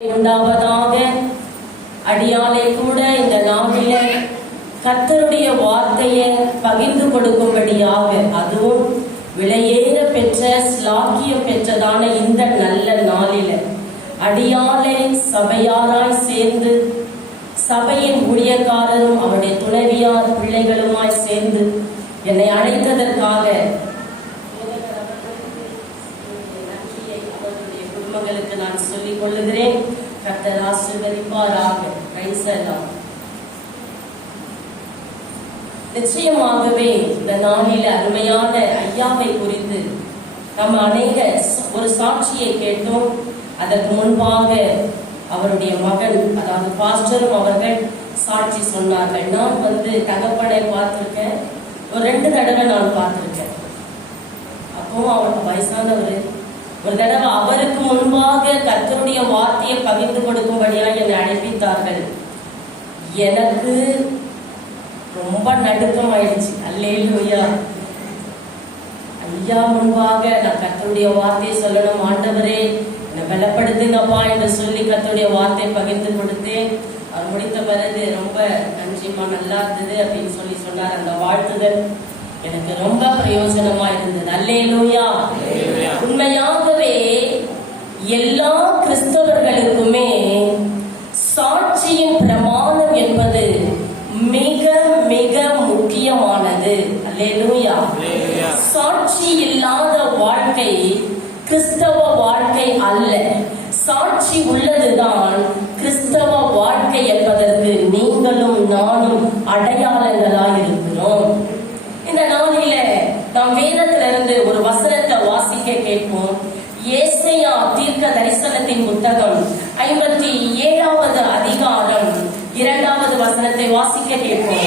உண்டாவதாக. அடியாலை கூட இந்த நாளில கர்த்தருடைய வார்த்தையை பகிர்ந்து கொடுக்கும்படியாக, அதுவும் விலையேற பெற்ற ஸ்லாக்கியம் பெற்றதான இந்த நல்ல நாளில அடியாலை சபையாராய் சேர்ந்து, சபையின் ஊழியக்காரரும் அவருடைய துணைவியார் பிள்ளைகளுமாய் சேர்ந்து என்னை அழைத்ததற்காக குடும்பங்களுக்கு நான் சொல்லிக் கொள்ளுகிறேன். கர்த்தர் ஆசீர்வதிப்பாராக. நிச்சயமாகவே இந்த நாளில அருமையான ஐயாவை குறித்து நம்ம அநேக ஒரு சாட்சியை கேட்டோம். அதற்கு முன்பாக அவருடைய மகன், அதாவது பாஸ்டரும் அவர்கள் சாட்சி சொன்னார்கள். நான் தகப்பனை பார்த்திருக்கேன், ஒரு 2 தடவை நான் பார்த்திருக்கேன். அப்போ அவருக்கு வயசானவர். ஒரு தடவை அவருக்கு முன்பாக கர்த்தருடைய வார்த்தையை பகிர்ந்து கொடுக்கும்படியாக என்னை அழைப்பித்தார்கள். எனக்கு ரொம்ப நடுக்கம் ஆயிடுச்சு. அல்லேலூயா. ஐயா முன்பாக நான் கர்த்தருடைய வார்த்தையை சொல்லணும். ஆண்டவரே என்னை பலப்படுத்துங்கப்பா என்று சொல்லி கர்த்தருடைய வார்த்தையை பகிர்ந்து கொடுத்தேன். அவர் முடித்த பிறகு ரொம்ப நன்றிமா, நல்லா இருந்தது அப்படின்னு சொல்லி சொன்னார். அந்த வாழ்த்துதல் எனக்கு ரொம்ப பிரயோஜனமா இருந்தது. அல்லேலூயா. உண்மையாகவே எல்லா கிறிஸ்தவர்களுக்குமே சாட்சியின் பிரமாணம் என்பது மிக மிக முக்கியமானது. அல்லேலூயா. சாட்சி இல்லாத வாழ்க்கை கிறிஸ்தவ வாழ்க்கை அல்ல. சாட்சி உள்ளதுதான் கிறிஸ்தவ வாழ்க்கை என்பதற்கு நீங்களும் நானும் அடையாளங்களாய் இருக்கிறோம். இந்த நாளில நாம் வேதத்திலிருந்து ஒரு வசனத்தை வாசிக்க கேட்போம். ஏசாயா தீர்க்க தரிசனத்தின் புத்தகம் 57வது அதிகாரம் 2வது வசனத்தை வாசிக்க கேட்போம்.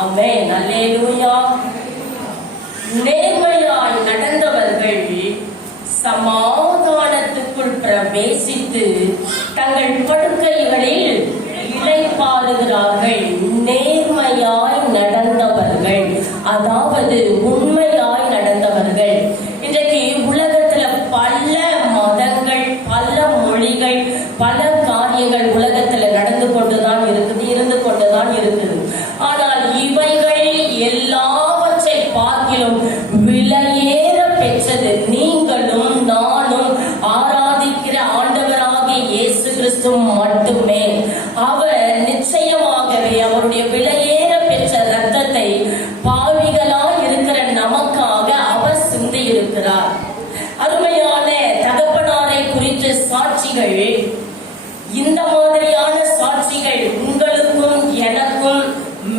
ஆமென். அல்லேலூயா. நேர்மையாய் நடந்தவர்கள் சமாதானத்துக்குள் பிரவேசித்து தங்கள் படுக்கைகளில் இளைப்பாறுகிறார்கள். நேர்மையாய் நடந்தவர்கள், அதாவது உண்மையாய் நடந்தவர்கள். இன்றைக்கு உலகத்துல பல மதங்கள், பல மொழிகள், பல காரியங்கள் உலகத்துல நடந்து கொண்டுதான் இருக்குது, இருந்து கொண்டுதான் இருக்குது. ஆனால் இவைகள் எல்லாவற்றை பார்க்கிலும் விலையேற பெற்றது நீங்களும் நானும் ஆராதிக்கிற ஆண்டவராகிய இயேசு கிறிஸ்து மட்டுமே. அவர் நிச்சயமாகவே அவருடைய விலையேற பெற்ற ரத்தத்தை பாவிகளாய் இருக்கிற நமக்காக அவர் சிந்தி இருக்கிறார். அருமையான தகப்பனாரை குறித்த சாட்சிகள், இந்த மாதிரியான சாட்சிகள் உங்களுக்கும் எனக்கும்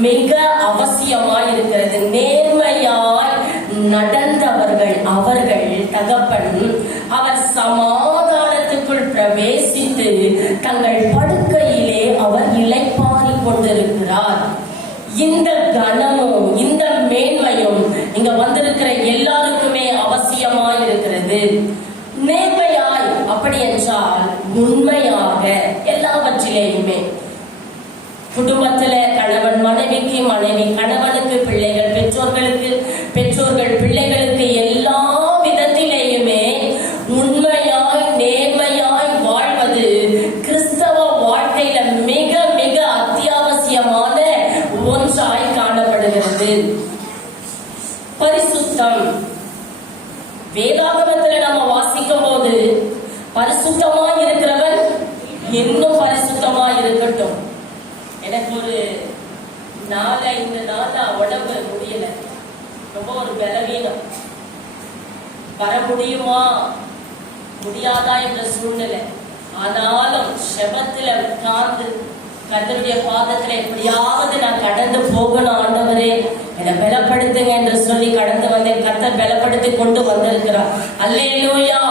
மிக அவசியமாய் இருக்கிறது. நேர்மையாய் நடந்தவர்கள், அவர்கள் தகப்பன், அவர் சமாதானத்துக்குள் பிரவேசித்து தங்கள் படுக்கையிலே அவர் இளைப்பாறிக் கொண்டிருக்கிறார். இந்த கனமும் இந்த மேன்மையும் இங்க வந்திருக்கிற எல்லாருக்குமே அவசியமாய் இருக்கிறது. நேர்மையாய், அப்படி என்றால் உண்மையாக எல்லாவற்றிலேயுமே. குடும்பத்துல கணவன் மனைவிக்கு, மனைவி கணவனுக்கு, பிள்ளைகள் பெற்றோர்களுக்கு, பெற்றோர்கள் பிள்ளைகளுக்கு, எல்லா விதத்திலேயுமே உண்மையாய் நேர்மையாய் வாழ்வது கிறிஸ்தவ வாழ்க்கையில மிக மிக அத்தியாவசியமான ஒன்றாய் காணப்படுகிறது. பரிசுத்தம். வேதாகமத்துல நம்ம வாசிக்கும் போது பரிசுத்தமாய் இருக்கிறவன் இன்னும் பரிசுத்தமாய் இருக்கட்டும். எனக்கு ஒரு 4-5 நாளா உடம்பு முடியல, ரொம்ப ஒரு பலவீனம். வர முடியுமா முடியாதா என்ற சூழ்நிலை. ஆனாலும் செபத்துல உட்கார்ந்து கர்த்தருடைய பாதத்துல எப்படியாவது நான் கடந்து போகணும், ஆண்டவரே என்னை பலப்படுத்துங்க என்று சொல்லி கடந்து வந்தேன். கர்த்தர் பலப்படுத்தி கொண்டு வந்திருக்கிறார். அல்லேலூயா.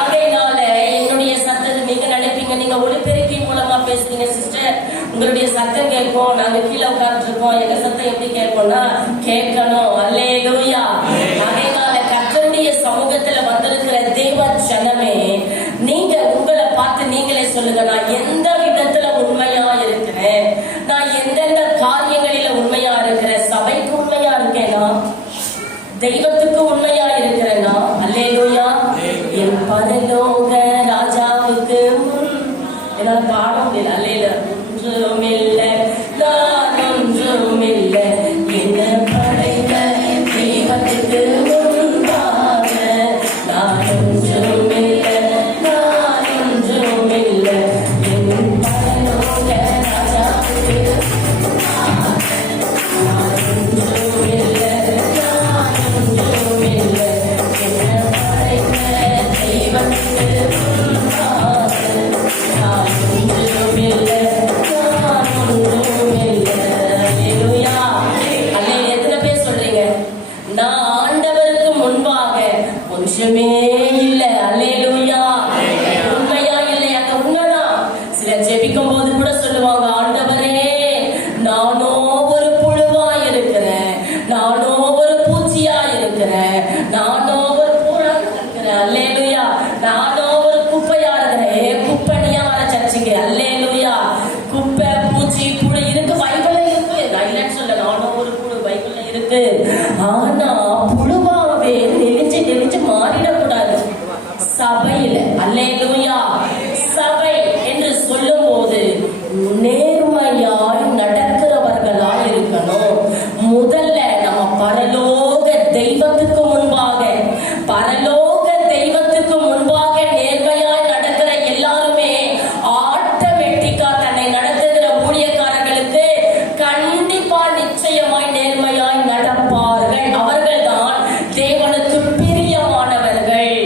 ஆகையினால என்னுடைய சத்தத்தை நீங்க நினைப்பீங்க, நீங்க ஒளிபெருக்கி மூலமா பேசுறீங்க சிஸ்டர், உங்களுடைய சத்தம் கேட்கும், நாங்க கீழே உட்கார்ந்துருக்கோம், எங்க சத்தம் எப்படி கேட்கும்னா கேட்கணும். அல்லேலூயா. ஆகையினால கர்த்தருடைய சமூகத்துல வந்திருக்கிற தேவ ஜனமே, நீங்க உங்களை பார்த்து நீங்களே சொல்லுங்க, நான் எந்த விதத்துல உண்மையா இருக்கிறேன், நான் எந்தெந்த காரியங்களில உண்மையா இருக்கிறேன், சபைக்கு உண்மையா இருக்கேனா, தெய்வத்துக்கு உண்மையா இருக்கிறேன்னா அல்லேலூயா. என் பரலோக ராஜாவுக்கு என்னால பாட முடியல. அல்லேல ஒன்றுமில்லை நான் ஒன்றுமில்லை என்ன படைத்த தெய்வத்துக்கு முன்பாக நான் ஒன்றுமில்லை நான் ஒன்றுமில்லை என் பரலோக ராஜாவுக்கு ஒன்றுமே இல்ல. அல்லேலூயா. உண்மையா இல்லையா? உண்மைதான். சிலர் ஜெபிக்கும் போது கூட சொல்லுவாங்க, ஆண்டவரே நானோ ஒரு புழுவா இருக்கிறேன், நானோ ஒரு பூச்சியா இருக்கிறேன், நானோ ஒரு புழா இருக்கிறேன். அல்லேலூயா. நானோ ஒரு குப்பையா இருக்கிறேன். குப்பையா வர சர்ச்சுக்கு. அல்லேலூயா. குப்பை பூச்சி புழு இருக்கு, பைபிள்ல இருக்கு. நான் இல்லைன்னு சொல்ல, நானோ ஒரு புழு பைபிள்ல இருக்கு. ஆனா புழுவாவே நெளிஞ்சு நெளிஞ்சு மாறிடக்கூடாது சபையில. அல்லேலூயா. சபை என்று சொல்லும் போது நேர்மையாய் நடக்கிறவர்களாய் இருக்கணும். முதல்ல நம்ம பரலோக தெய்வத்துக்கு முன்பாக, பரலோக தெய்வத்துக்கு முன்பாக நேர்மையாய் நடக்கிற எல்லாருமே ஆட்டோமேட்டிக்கா தன்னை நடத்துகிற ஊழியக்காரர்களுக்கு கண்டிப்பா நிச்சயமாய் நேர்மையாய் நடப்பார்கள். அவர்கள் தான் தேவனுக்கு பிரியமானவர்கள்.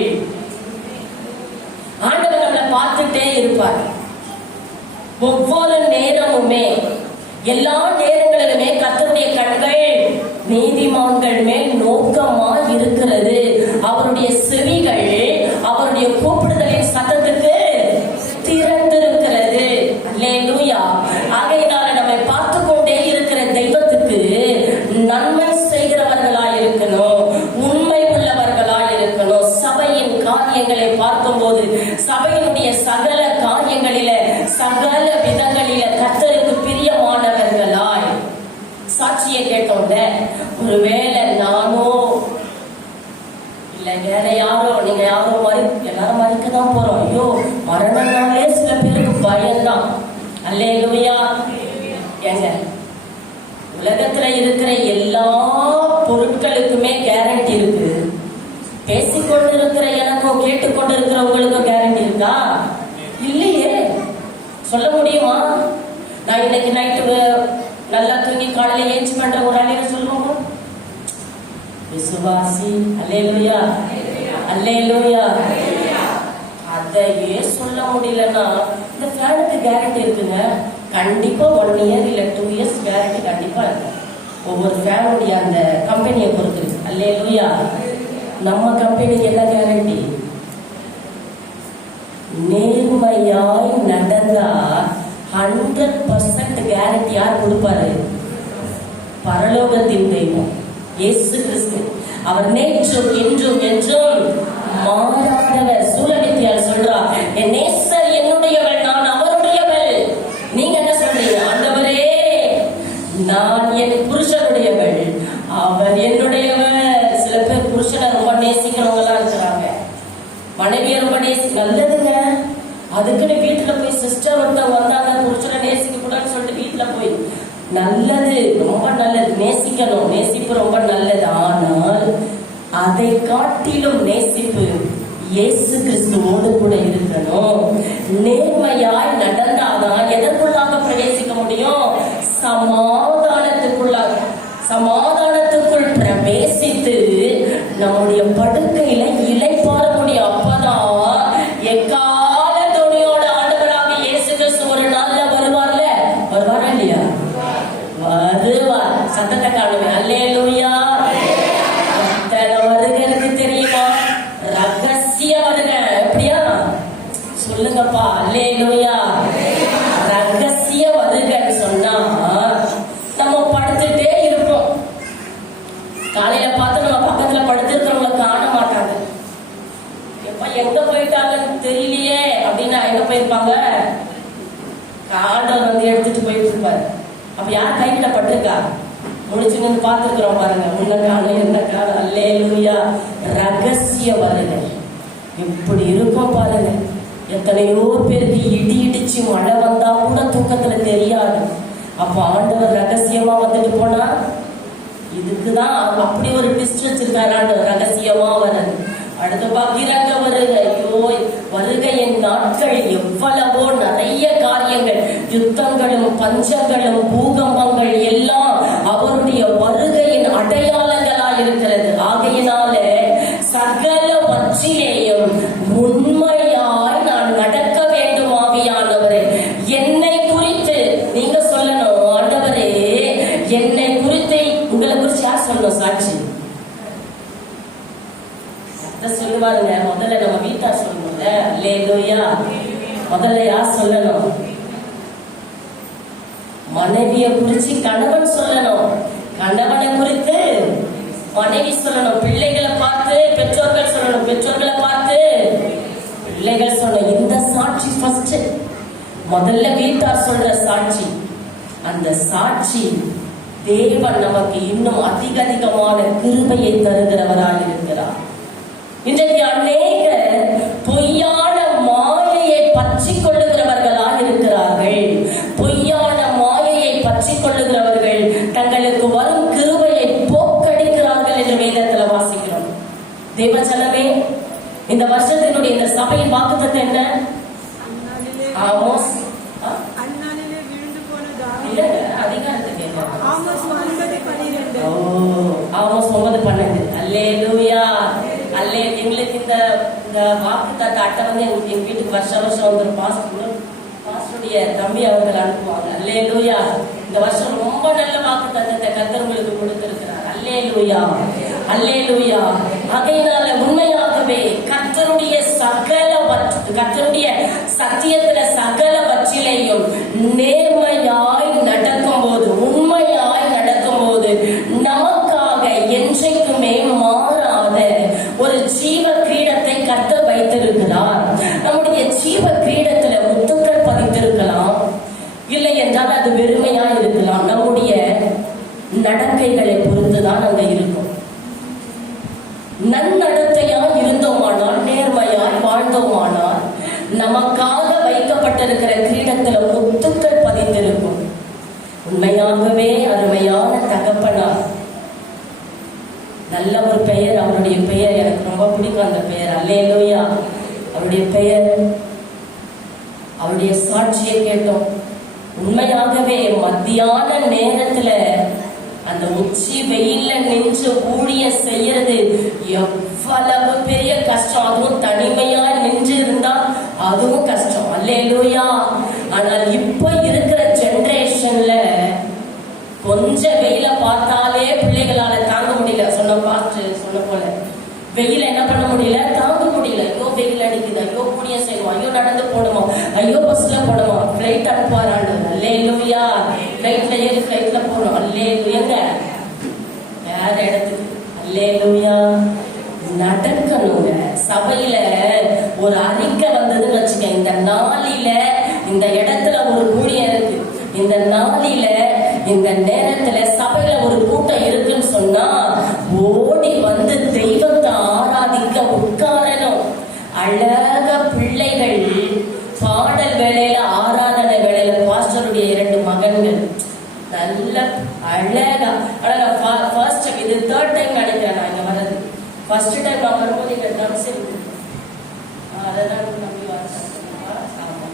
ஆண்டவர் நம்மளை பார்த்துட்டே இருப்பார். ஒவ்வொரு நேரமுமே, எல்லா நேரங்களிலுமே கர்த்தருடைய கண்கள் நீதிமான்கள் மேல் நோக்கமா இருக்கிறது. அவருடைய செவிகள் அவருடைய கூப்பிடுதலின் சத்தத்துக்கு திறந்திருக்கிறது. அல்லேலூயா. ஆகையினால நம்மை பார்த்து கொண்டே இருக்கிற தெய்வத்துக்கு நன்மை செய்கிறவர்களாய் இருக்கணும், உண்மை உள்ளவர்களாய் இருக்கணும். சபையின் காரியங்களை பார்க்கும் போது சபையினுடைய சகல காரியங்களில சகல விதங்களில கர்த்தருக்கு பிரியமானவர்களாய் சாட்சியை கேட்டோம்ல. ஒருவேளை நானோ இல்ல வேற யாரோ, நீங்க யாரோ எல்லாரும் மறிக்கதான் போறோம். ஐயோ மரணனாலே சில பேருக்கு பயம்தான். அல்லேலூயா. ஏங்க உலகத்துல இருக்கிற எல்லா பொருட்களுக்குமே கேரண்டி இருக்கு. பேசிக்கொண்டு இருக்கிற எனக்கும் கேட்டுக்கொண்டு இருக்கிறவங்களுக்கும் கேரண்டி இருக்கா? இல்லையே. சொல்ல முடியுமா? நான் இன்னைக்கு நைட்டு நல்லா தூங்கி காலையில ஏஞ்சி பண்ற ஒரு ஆளில சொல்லுவோம் விசுவாசி. அல்லேலூயா. அல்லேலூயா. அதையே சொல்ல முடியலன்னா இந்த ஃபேனுக்கு கேரண்டி இருக்குங்க. கண்டிப்பா 1 இயர் இல்ல 2 இயர்ஸ் கேரண்டி கண்டிப்பா இருக்கு. ஒவ்வொரு ஃபேனுடைய அந்த கம்பெனியை பொறுத்து. அல்லேலூயா. நம்ம கம்பெனிக்கு என்ன கேரண்டி? நேர்மையாய் நடந்தா 100% கேரண்டி யார் கொடுப்பாரு? பரலோகத்தின் தெய்வம் இயேசு கிறிஸ்து. அவர் நேற்றும் இன்றும் என்றும் மாறாதவர். சூலமித்தியார் சொல்றா, என் நேசர் என்னுடையவள், நான் அவருடையவள். நீங்க என்ன சொல்றீங்க? ஆண்டவரே நான் என் புருஷனுடையவள், அவர் என்னுடையவர். சில பேர் புருஷனை ரொம்ப நேசிக்கிறவங்களா இருக்கிறாங்க, மனைவியை ரொம்ப நல்லதுங்க. அதுக்குன்னு வீட்டுல போய் சிஸ்டர் ஒருத்தவங்க வந்தாங்க புருஷனை நேசிக்க கூடாதுன்னு சொல்லிட்டு வீட்டுல போய் நல்லது, ரொம்ப நல்லது, நேசிக்கணும், நேசிப்பு ரொம்ப நல்லது. ஆனால் அதை காட்டிலும் நேசிப்பு இயேசு கிறிஸ்துவோடு கூட இருக்கணும். நேர்மையாய் நடந்தாதான் எதற்குள்ளாக பிரவேசிக்க முடியும்? சமாதானத்துக்குள் பிரவேசித்து நம்முடைய படுக்கையில இளைப்பாற முடியும். அப்பதான் எக்கால துணியோட ஆண்டவராக இயேசு கிறிஸ்து ஒரு நாள்ல வருவார்ல. வருவாரா இல்லையா? வருவார். சத்தத்தை காணுமே. அல்லேலூயா. எத்தனை வருகை இருக்கு தெரியுமா? ரகசிய வருகை. எப்படியா சொல்லுங்கப்பா. அல்லேலூயா. ரகசிய வருகைன்னு சொன்னா நம்ம படுத்துட்டே இருப்போம். காலையில பார்த்து நம்ம பக்கத்துல படுத்திருக்கிறவங்களை காண மாட்டாங்க. எப்ப எங்க போயிட்டாங்கன்னு தெரியலையே அப்படின்னா எங்க போயிருப்பாங்க? காண்டல் வந்து எடுத்துட்டு போயிட்டு இருப்பாரு. அப்ப யார் கைவிடப்பட்டிருக்கா? முடிச்சு நின்று பார்த்துக்கிறோம் பாருங்க. முன்ன காலம் என்ன காலம். அல்லேலூயா. ரகசிய வருகை எப்படி இருக்கும் பாருங்க. எத்தனையோ பேருக்கு இடி இடிச்சு மழை வந்தா கூட தூக்கத்துல தெரியாது. அப்ப ஆண்டவர் ரகசியமா வந்துட்டு போனா இதுக்குதான் அப்படி ஒரு லிஸ்ட் வச்சிருக்காரு ஆண்டவர். ரகசியமா வருது. அடுத்த பகிரங்க வருகை. ஐயோ, வருகையின் நாட்கள் எவ்வளவோ நிறைய காரியங்கள், யுத்தங்களும் பஞ்சங்களும் பூகம்பங்கள் எல்லாம் அவருடைய வருகையின் அடையாளங்களா இருக்கிறது. ஆகையினால சகல வற்றிலேயும் உண்மையாய் நான் நடக்க வேண்டும். ஆவியானவரே, என்னை குறித்து நீங்க சொல்லணும். ஆண்டவரே, என்னை குறித்து உங்களை குறித்து யார் சொல்லணும்? சாட்சி சொல்லுவாருங்க. முதல்ல நம்ம வீட்டார் சொல்லணும்ல. அல்லேலூயா. முதல்ல யார் சொல்லணும்? மனைவியை குறிச்சு கணவன் சொல்லணும். கணவனை குறித்து மனைவி சொல்லணும். பிள்ளைகளை பார்த்து பெற்றோர்கள் சொல்லணும். பெற்றோர்களை பார்த்து பிள்ளைகள் சொல்லணும். இந்த சாட்சி ஃபர்ஸ்ட். முதல்ல வீட்டார் சொல்ற சாட்சி. அந்த சாட்சி தேவன் நமக்கு இன்னும் அதிகமான கிருபையை தருகிறவராக இருக்கிறார். இன்றைக்கு அநேக பொய்யான மாயையை பற்றி கொள்ளுகிறவர்களாக இருக்கிறார்கள். பொய்யான மாயையை பற்றி கொள்ளுகிறவர்கள் தங்களுக்கு வரும் கிருபையை போக்கடிக்கிறார்கள் என்று வேதத்துல வாசிக்கிறோம். தேவச்சனமே, இந்த வருஷத்தினுடைய இந்த சபையின் வாக்குத்தத்தம் என்ன? ஆமோஸ் அதிகாரத்துக்கு ஆமோஸ் 9:12. அல்லேலூயா. எங்களுக்கு இந்த வாக்குத்தத்த அட்டை வந்து எங்க வீட்டுக்கு வருஷம் வந்துடும். பாஸ்டருடைய தம்பி அவர்கள் அனுப்புவாங்க. அல்லேலூயா. இந்த வருஷம் ரொம்ப நல்ல வாக்குத்தத்தத்தை கர்த்தர் உங்களுக்கு கொடுத்திருக்கிறார். அல்லேலூயா. அல்லேலூயா. ஆகையினால உண்மையாகவே கர்த்தருடைய சத்தியத்துல சகல வற்றிலையும் நேர்மையாய் நடக்கும் போது, உண்மையாய் நடக்கும் போது நமக்காக என்றைக்குமே மாறாத ஒரு ஜீவ கிரீடத்தை கர்த்தர் வைத்திருக்கிறார். நம்முடைய ஜீவ கிரீடத்துல முத்துக்கள் பதித்திருக்கலாம், இல்லை என்றால் அது வெறுமையா இருக்கலாம். நம்முடைய நடக்கைகளை பொறுத்துதான் அங்க இருக்கும். நன்னடத்தையா இருந்தோமானால், நேர்மையாய் வாழ்ந்தோமானால், நமக்காக வைக்கப்பட்டிருக்கிற கிரீடத்துல முத்துக்கள் பதிந்திருக்கும். உண்மையாகவே அருமையான தகப்பனார், நல்ல ஒரு பெயர். அவருடைய பெயர் எனக்கு ரொம்ப பிடிக்கும். அந்த பெயர் அல்லேலூயா. அவருடைய பெயர், அவருடைய சாட்சியை கேட்டோம். உண்மையாகவே மத்தியான நேரத்துல அந்த உச்சி வெயில்ல நின்று ஊழிய செய்யறது எவ்வளவு பெரிய கஷ்டம். அதுவும் தனிமையா நின்று இருந்தா அதுவும் கஷ்டம். அல்லேலூயா. ஆனால் இப்ப இருக்கிற ஜெனரேஷன்ல கொஞ்சம் வெயில பார்த்தாலே பிள்ளைகளால தாங்க முடியல. சொன்ன போல வெயில என்ன பண்ண முடியல, தாங்க முடியல. ஐயோ வெயில் அடிக்குது, ஐயோ கூடிய செய்வோம், ஐயோ நடந்து போடுமா, ஐயோ பஸ்ல போடுமா, பிளைட் அனுப்புவாராண்டு. அல்லேலூயா. பிளைட்ல ஏறி பிளைட்ல போறோம். அல்லேலூயாங்க. வேற இடத்துக்கு. அல்லேலூயா. நடக்கணுங்க. சபையில ஒரு அறிக்கை வந்ததுன்னு வச்சுக்க, இந்த நாளில இந்த இடத்துல ஒரு கூடிய இருக்கு, இந்த நாளில இந்த நேரத்துல சபையில ஒரு கூட்டம் இருக்குன்னு சொன்னா ஓடி வந்து தெய்வத்தை ஆராதிக்க உட்காரணும். அழக பிள்ளைகள் பாடல் வேளையில, ஆராதனை வேளையில பாஸ்டருடைய 2 மகன்கள் நல்ல அழகா ஃபர்ஸ்ட் டைம், இது 3rd டைம் நினைக்கிறேன் நான் இங்க வர்றது. ஃபர்ஸ்ட் டைம் நான் வரும்போது இங்க ட்ரம்ஸ் இருக்கு, அதெல்லாம் நம்பி ஆமா.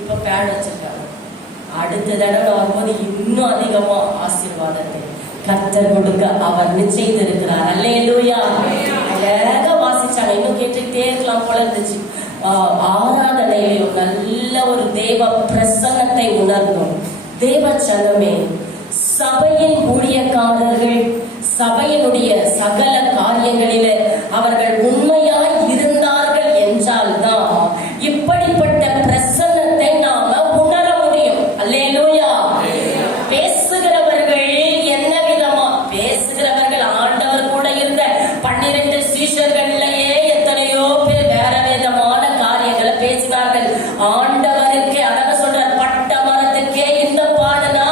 இப்ப பேட் வச்சிருக்காங்க. அடுத்த தடவை வரும்போது இன்னும் அதிகமா ஆசீர்வாதத்தை கர்த்தர் கொடுக்க அவர் நிச்சயித்திருக்கிறார். அல்லேலூயா. அழகா வாசிச்சாங்க. இன்னும் கேட்டுக்கிட்டே இருக்கலாம் போல இருந்துச்சு. ஆராதனையிலும் நல்ல ஒரு தேவ பிரசன்னத்தை உணர்ந்தோம். தேவ ஜனமே, சபையின் ஊழியக்காரர்கள் சபையினுடைய சகல காரியங்களிலே அவர்கள் உண்மையாய் இருந்தார்கள் என்றால்தான் இப்படிப்பட்ட பிரசன்னத்தை நாம உணர முடியும். அல்லேலூயா. பேசுகிறவர்கள் என்ன விதமா பேசுகிறவர்கள்? ஆண்டவர் கூட இருந்த 12 சீஷர்கள்லயே எத்தனையோ பேர் வேற விதமான காரியங்களை பேசினார்கள். ஆண்டவருக்கே அதாக சொல்ற, பட்ட மரத்துக்கே இந்த பாடுனா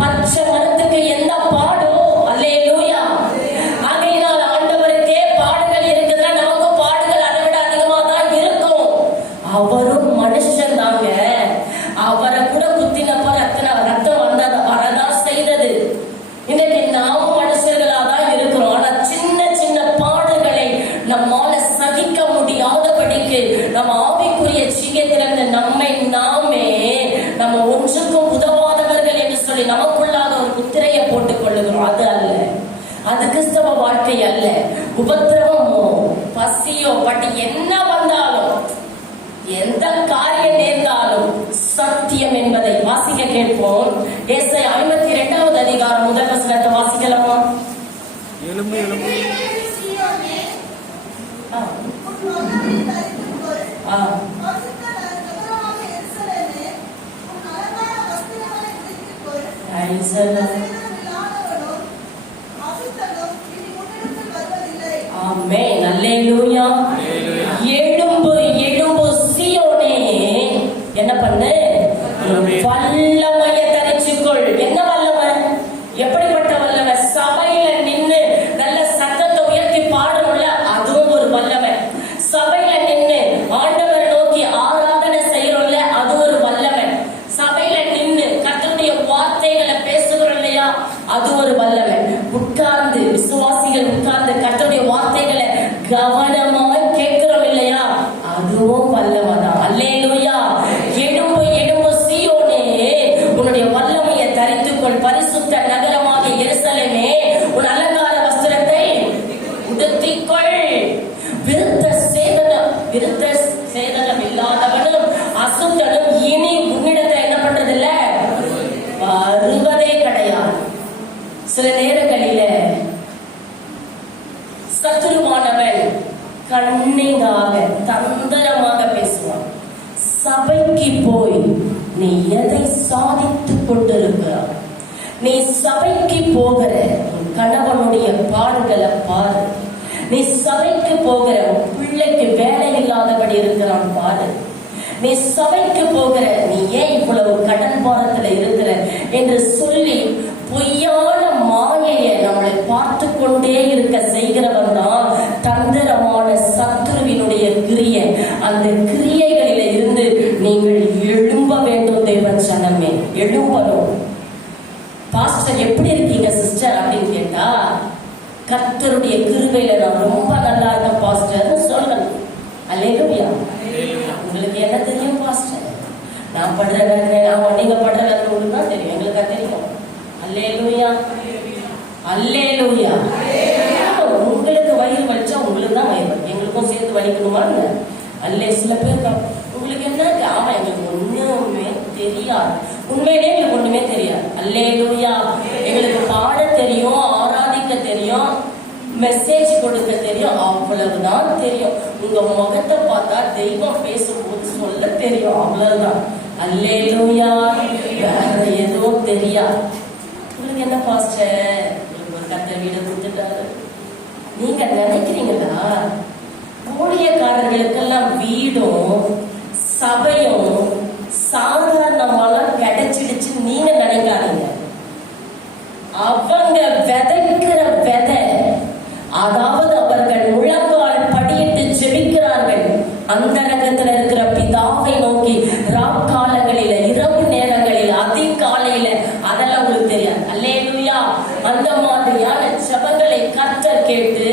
பச்சை மரத்துக்கு எந்த பாடும்? வாழ்க்கை அல்ல. உபத்திரவமோ பசியோ பட் என்ன வந்தாலும் எந்த காரியம் நேர்ந்தாலும் சத்தியம் என்பதை வாசிக்க கேட்போம். ஏசாயா 52வது அதிகாரம் முதல் வசனத்தை வாசிக்கலாமா? எலும்பு எலும்பு ஆமென். அல்லேலூயா. எழும்பு எழும்பு சீயோனே, என்ன பண்ணு? வல்லமையை தரிச்சுக்கொள். என்ன வல்லமை? எப்படிப்பட்ட வல்லமை? சபையில நின்னு நல்ல சத்தத்தை உயர்த்தி பாடணும்ல, அதுவும் ஒரு வல்லமை. சபையில நின்னு ஆண்டவரை நோக்கி ஆராதனை செய்யறோம்ல, அது ஒரு வல்லமை. சபையில நின்னு கர்த்தருடைய வார்த்தைகளை பேசுகிறோம் இல்லையா, அது ஒரு வல்லமை. உட்கார்ந்து விசுவாசிகள் உட்கார்ந்து கர்த்தருடைய வார்த்தைகளை கவனமாய் கேட்கிறோம் இல்லையா, அதுவும் வல்லமை தான். அல்லேலூயா. எழும்பு எழும்பு சீயோனே, உன்னுடைய வல்லமையை தரித்துக்கொள். பரிசுத்த நகரமாக எருசலேமே, உன் அலங்கார வஸ்திரத்தை உடுத்திக்கொள். விருத்த சேதனம் இல்லாதவனும் அசுத்தனும் இனி உன்னிடத்தை என்ன பண்றதில்ல, வருவதே கிடையாது. சில நேரங்களில சத்துருவானவன் கண்ணிங்காக தந்திரமாக பேசுவான். சபைக்கு போய் நீ எதை சாதித்துக் கொண்டிருக்கிறாய்? நீ சபைக்கு போகிற கணவனுடைய பாடுகளை பாரு. நீ சபைக்கு போகிற பிள்ளைக்கு வேலை இல்லாதபடி இருக்கிறான் பாரு. நீ சபைக்கு போகிற நீ ஏன் இவ்வளவு கடன் பாரத்துல இருக்கிற என்று சொல்லி பொய்யான மாயையை நம்மளை பார்த்து கொண்டே இருக்க செய்கிறவன் தான் தந்திரமான சத்துருவினுடைய கிரியை. அந்த கிரியைகளில இருந்து நீங்கள் எழும்ப வேண்டும். தேவன் சனமே, எழும்பணும். பாஸ்டர் எப்படி இருக்கீங்க சிஸ்டர் அப்படின்னு கேட்டா, கர்த்தருடைய கிருபையில நான் ரொம்ப நல்லா இருக்கேன் பாஸ்டர் சொல்லணும். அல்லேலூயா. உங்களுக்கு என்ன தெரியும் பாஸ்டர்? நான் படுற வேதனை, நீங்க படுற வேதனை உங்களுக்கு தான் தெரியும், எங்களுக்கு தெரியும். அல்லேலூயா. அல்லேலூயா. உங்களுக்கு வயிறு வலிச்சா உங்களுக்கு தான் வயிறு வலி, எங்களுக்கும் சேர்த்து வலிக்கணுமான்னு அல்லே. சில பேர் உங்களுக்கு என்ன, ஆமா எங்களுக்கு ஒண்ணுமே தெரியாது. உண்மையிலே எங்களுக்கு ஒண்ணுமே தெரியாது. அல்லேலூயா. எங்களுக்கு பாட தெரியும், ஆராதிக்க தெரியும், மெசேஜ் கொடுக்க தெரியும், அவ்வளவுதான் தெரியும். உங்க முகத்தை பார்த்தா தெய்வம் பேசும்போது சொல்ல தெரியும், அவ்வளவுதான். அல்லேலூயா. வேற எதுவும் தெரியாது. உங்களுக்கு என்ன பாஸ்டர், உங்களுக்கு ஒரு கர்த்தர் வீடு கொடுத்துட்டாரு நீங்க நினைக்கிறீங்களா? ஊழியக்காரர்களுக்கெல்லாம் வீடும் சபையும் சாதாரணமாலாம் கிடைச்சிடுச்சு நீங்க நினைக்காதீங்க. அவங்க விதைக்கிற விதை, அதாவது அவர்கள் முழங்கால் படியிட்டு ஜெபிக்கிறார்கள் அந்த ரகத்துல இருக்கிற பிதாவை நோக்கி, ராக்காலங்களில, இரவு நேரங்களில, அதிகாலையில, அதெல்லாம் உங்களுக்கு தெரியாது. அல்லேலூயா. அந்த மாதிரியான ஜெபங்களை கர்த்தர் கேட்டு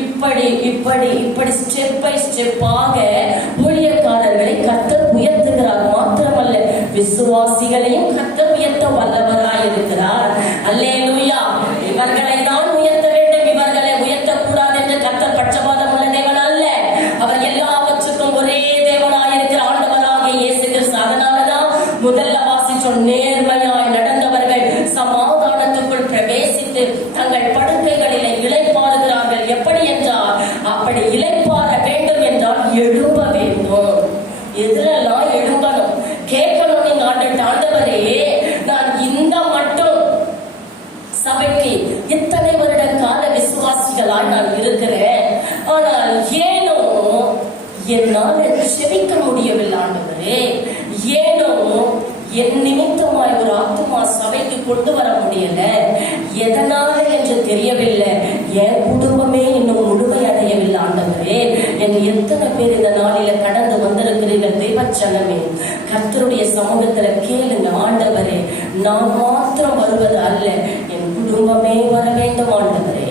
இப்படி இப்படி இப்படி ஸ்டெப் பை ஸ்டெப்பாக ஊழியக்காரர்களை கர்த்தர் உயர்த்துகிறார். மாத்திரமல்ல, விசுவாசிகளையும் கர்த்தர் உயர்த்த வல்லவராய் இருக்கிறார். அல்லேலூயா. இவர்களை தான் உயர்த்த வேண்டும், இவர்களை உயர்த்தக்கூடாது என்று கர்த்தர் பட்சபாதம் உள்ள தேவன் அல்ல. அவர் எல்லாவற்றுக்கும் ஒரே தேவனாய் இருக்கிற ஆண்டவராகிய இயேசு கிறிஸ்து. அதனாலதான் முதல்ல வாசிச்சோம், நேர்மையாய் நடந்தவர்கள் சமாதானத்துக்குள் பிரவேசித்து தங்கள் படுக்கைகளிலே இளைப்பாறுகிறார்கள். எப்படி என்றால், அப்படி இளைப்பாற வேண்டும் என்றால் எழும்ப வேண்டும். எதிரெல்லாம் எழும்பணும், கேட்கணும். நீங்க ஆண்டவரே, நான் இந்த மட்டும் சபைக்கு இத்தனை வருட கால விசுவாசிகளால் நான் இருக்கிறேன், ஆனால் ஏனோ என்னால் செவிக்க முடியவில்லை ஆண்டவரே, ஏனோ என் நிமித்தமாய் ஒரு ஆத்துமா சபைக்கு கொண்டு வர முடியல, எதனால என்று தெரியவில்லை, என் குடும்பமே இன்னும் முழுமையடையவில்லை ஆண்டவரே என்று எத்தனை பேர் இந்த நாளில கடந்து வந்திருக்கிறீர்கள்? தேவச்சனமே, கர்த்தருடைய சமூகத்துல கேளுங்க. ஆண்டவரே, நான் மாத்திரம் வருவது அல்ல, என் குடும்பமே வர வேண்டும் ஆண்டவரே.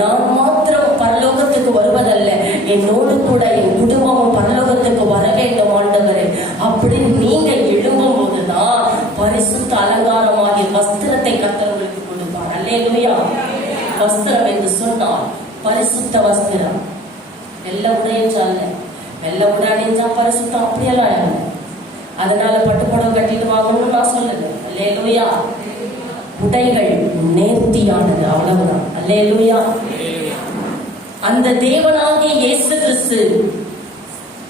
நான் மாத்திரம் பரலோகத்துக்கு வருவதல்ல, என்னோடு கூட என் குடும்பமும் பரலோகத்துக்கு வர வேண்டும் ஆண்டவரே. அப்படி நீங்க எழும்பும் போதுதான் பரிசுத்த அலங்காரமாகிய வஸ்திரத்தை கர்த்தர் உங்களுக்கு கொடுப்பார். அல்லேலூயா. வஸ்திரம் என்று சொன்னால் பரிசுத்த வஸ்திரம். வெள்ளை உடையச்சால வெள்ளை உடை அணிஞ்சா பரிசுத்தம் அப்படியெல்லாம் இல்லை. அதனால பட்டுப்படம் கட்டிட்டு வாங்கணும்னு நான் சொல்லல. அல்லேலூயா. உடைகள் நேர்த்தியானது, அவ்வளவுதான். அல்லேலூயா. அந்த தேவனாகிய இயேசு கிறிஸ்து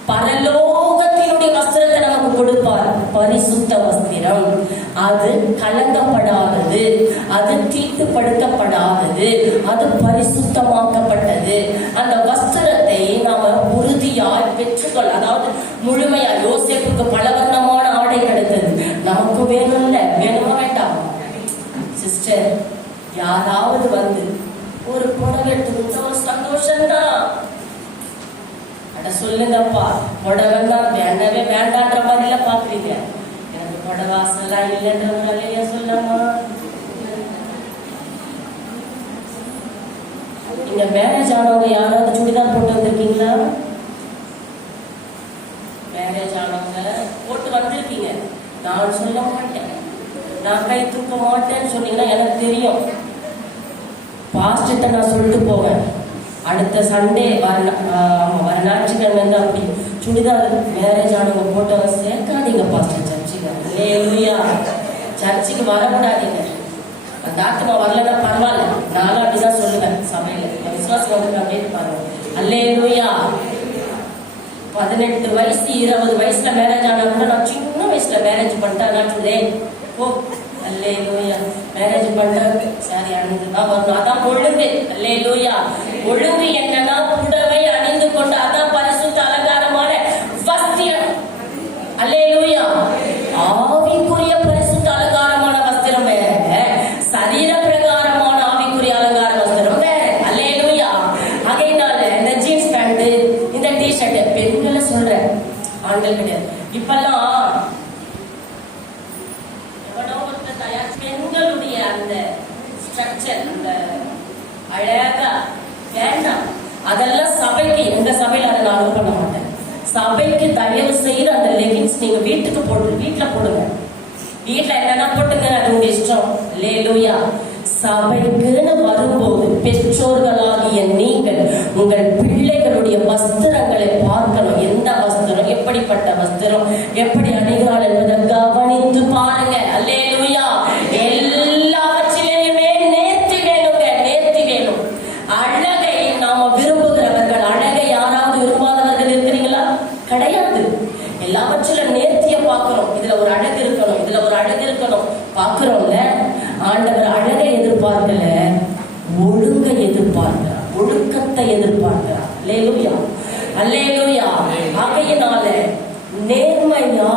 பரலோகத்தினுடைய வஸ்திரத்தை நமக்கு கொடுப்பார். பரிசுத்த வஸ்திரம். அது கலங்கப்படாதது, அது தீட்டுப்படுத்தப்படாதது, அது பரிசுத்தமாக்கப்பட்டது. அந்த வஸ்திரத்தை நாம உறுதியாய் பெற்றுக்கொள்ள, அதாவது முழுமையா. யோசேப்புக்கு பலவர்ணமான ஆடை கிடைத்தது, நமக்கு வேணும்ல, வேணுமா வேண்டாம்? சிஸ்டர், யாராவது வந்து ஒரு புடவை எடுத்து ஒரு சந்தோஷம்தான். அட சொல்லுங்கப்பா, புடவைன்னா வேண்டவே வேண்டான்ற மாதிரில பாக்குறீங்க. எனக்கு புடவை ஆசைலாம் இல்லைன்றவங்களையா சொல்லமா? நீங்க மேரேஜ் ஆனவங்க யாராவது சுடிதார் போட்டு வந்திருக்கீங்களா? மேரேஜ் ஆனவங்க போட்டு வந்திருக்கீங்க. நான் சொல்ல மாட்டேன், நான் கை தூக்க மாட்டேன்னு சொன்னீங்கன்னா எனக்கு தெரியும். பாஸ்ட்ட நான் சொல்லிட்டு போவேன். அடுத்த சண்டே வர ஞாயிற்றுக்கிழமை வந்து அப்படி சுடிதார் மேரேஜ் ஆனவங்க போட்டவங்க சேர்க்காதீங்க பாஸ்டர் சர்ச்சுக்கு. அல்லேலூயா. சர்ச்சுக்கு வரக்கூடாதீங்க. அந்த ஆத்மா வரலன்னா பரவாயில்ல, நானும் அப்படிதான் சொல்லுவேன் சபையில. விசுவாசம் வந்து அப்படியே பாருங்க. அல்லேலூயா. 18 வயசு 20 வயசுல மேரேஜ் ஆனா கூட நான் சின்ன வயசுல மேரேஜ் பண்ணிட்டேன். நான் டுடே ஓ அல்லேலூயா, மேரேஜ் பண்றது சரி அணிந்துதான் வரணும். அதான் ஒழுங்கு. அல்லேலூயா. ஒழுங்கு என்னன்னா புடவை அணிந்து கொண்டு, அதான் பரிசுத்த அலங்காரமான வஸ்திரம். அல்லேலூயா. ஆவிக்குரிய பரிசுத்த அலங்காரமான வஸ்திரம் வேற, சரீர பிரகாரமான ஆவிக்குரிய அலங்கார வஸ்திரம் வேற. அல்லேலூயா. அதனால இந்த ஜீன்ஸ் பேண்ட், இந்த டிஷர்ட் பெண்களை சொல்றேன், ஆண்கள் கிடையாது. இப்பெல்லாம் பெண்களுடைய அந்த ஸ்ட்ரக்சர், அந்த அழகா வேண்டாம். அதெல்லாம் சபைக்கு, எங்க சபையில அதை நான் பண்ண மாட்டேன். சபைக்கு தயவு செய்து அந்த லெகின்ஸ் நீங்க வீட்டுக்கு போட்டு வீட்டுல போடுங்க. வீட்டுல என்னன்னா போட்டுங்க, அது உங்க இஷ்டம். அல்லேலூயா. சபைக்குன்னு வரும்போது பெற்றோர்களாகிய நீங்கள் உங்கள் பிள்ளைகளுடைய வஸ்திரங்களை பார்க்கணும். எந்த வஸ்திரம், எப்படிப்பட்ட வஸ்திரம், எப்படி அணிகிறாள் என்பதை கவனித்து பாருங்க. அல்லேலூயா. எல்லாவற்றிலேயுமே நேர்த்தி வேணுங்க, நேர்த்தி வேணும். அழகை நாம விரும்புகிறவர்கள், அழகை யாராவது விரும்பாதவர்கள் இருக்கிறீங்களா? கிடையாது. எல்லாவற்றிலும் நேர்த்திய பார்க்கிறோம். இதுல ஒரு அழகு இருக்கணும், இதுல ஒரு அழகு இருக்கணும் பார்க்கிறோம்ல. ஆண்டவர் அழகை எதிர்பார்க்கல, ஒழுங்கை எதிர்பார்க்கிறார், ஒழுக்கத்தை எதிர்பார்க்கிறார். அல்லேலூயா. அல்லேலூயா. ஆகையினால நேர்மையா,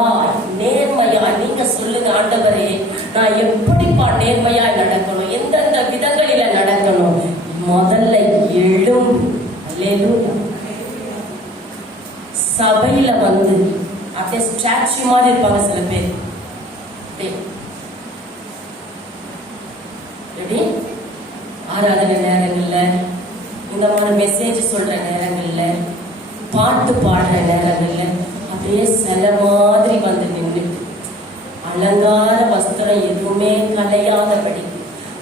நேர்மையா நீங்க சொல்லுங்க, ஆண்டவரே நான் எப்படிப்பா நேர்மையா நடக்கணும், எந்தெந்த விதங்களில நடக்கணும்? முதல்ல எழும். அல்லேலூயா. சபையில வந்து அப்படியே ஸ்டாச்சு மாதிரி இருப்பாங்க சில பேர். ஆராதனை நேரங்கள்ல, இந்த மாதிரி மெசேஜ் சொல்ற நேரங்கள்ல, பாட்டு பாடுற நேரங்கள்ல அப்படியே சில மாதிரி வந்து நின்று அலங்கார வஸ்திரம் எதுவுமே கலையாதபடி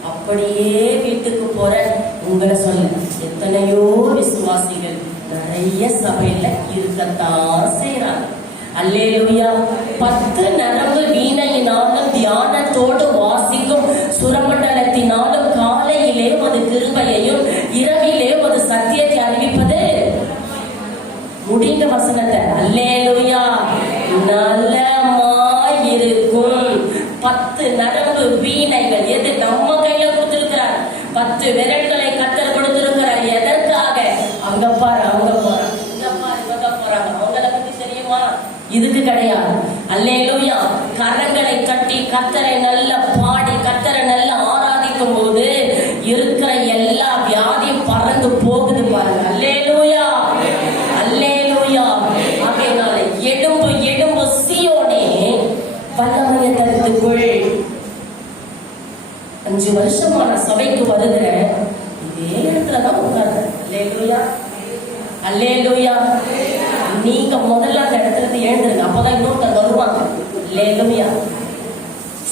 அப்படியே வீட்டுக்கு போற உங்களை சொல்ல எத்தனையோ விசுவாசிகள் நிறைய சபையில இருக்கத்தான் செய்யறாங்க. அல்லேலூயா. 10 நரம்பு வீணையினாலும் தியானத்தோடு வாசிக்கும் சுரமண்டலத்தினாலும் காலையிலே ஒரு கிருபையையும் இரவிலே ஒரு சத்தியத்தை அறிவிப்பது. முடிந்த வசனத்தை அல்லேலூயா. நலமாயிருக்கும் 10 நரம்பு வீணைகள். எது நம்ம கையில கொடுத்திருக்கிறார்? 10 விரல்களை கர்த்தர் கொடுத்திருக்கிறார். எதற்காக? அங்க பாரு, அவங்க போறாங்க, இங்க பாரு, இவங்க போறாங்க. அவங்களை பத்தி தெரியுமா? இதுக்கு கிடையாது. அல்லேலூயா. கரங்களை கட்டி கர்த்தரை நல்ல பாடி கர்த்தரை நல்ல ஆராதிக்கும் போது இருக்கிற எல்லா வியாதியும் பறந்து போகுது பாருங்க. அல்லேலூயா. அல்லேலூயா. ஆகையினால எலும்பு எலும்பு சீயோனே வல்லமையை தரித்துக்கொள். 5 வருஷமா நான் சபைக்கு வருகிறேன், இதே இடத்துலதான் உட்கார்றேன். அல்லேலூயா. அல்லேலூயா. நீங்க முதல்ல அந்த இடத்துல எழுந்துருங்க, அப்பதான் இன்னொருத்தர் வருவாங்க. அல்லேலூயா.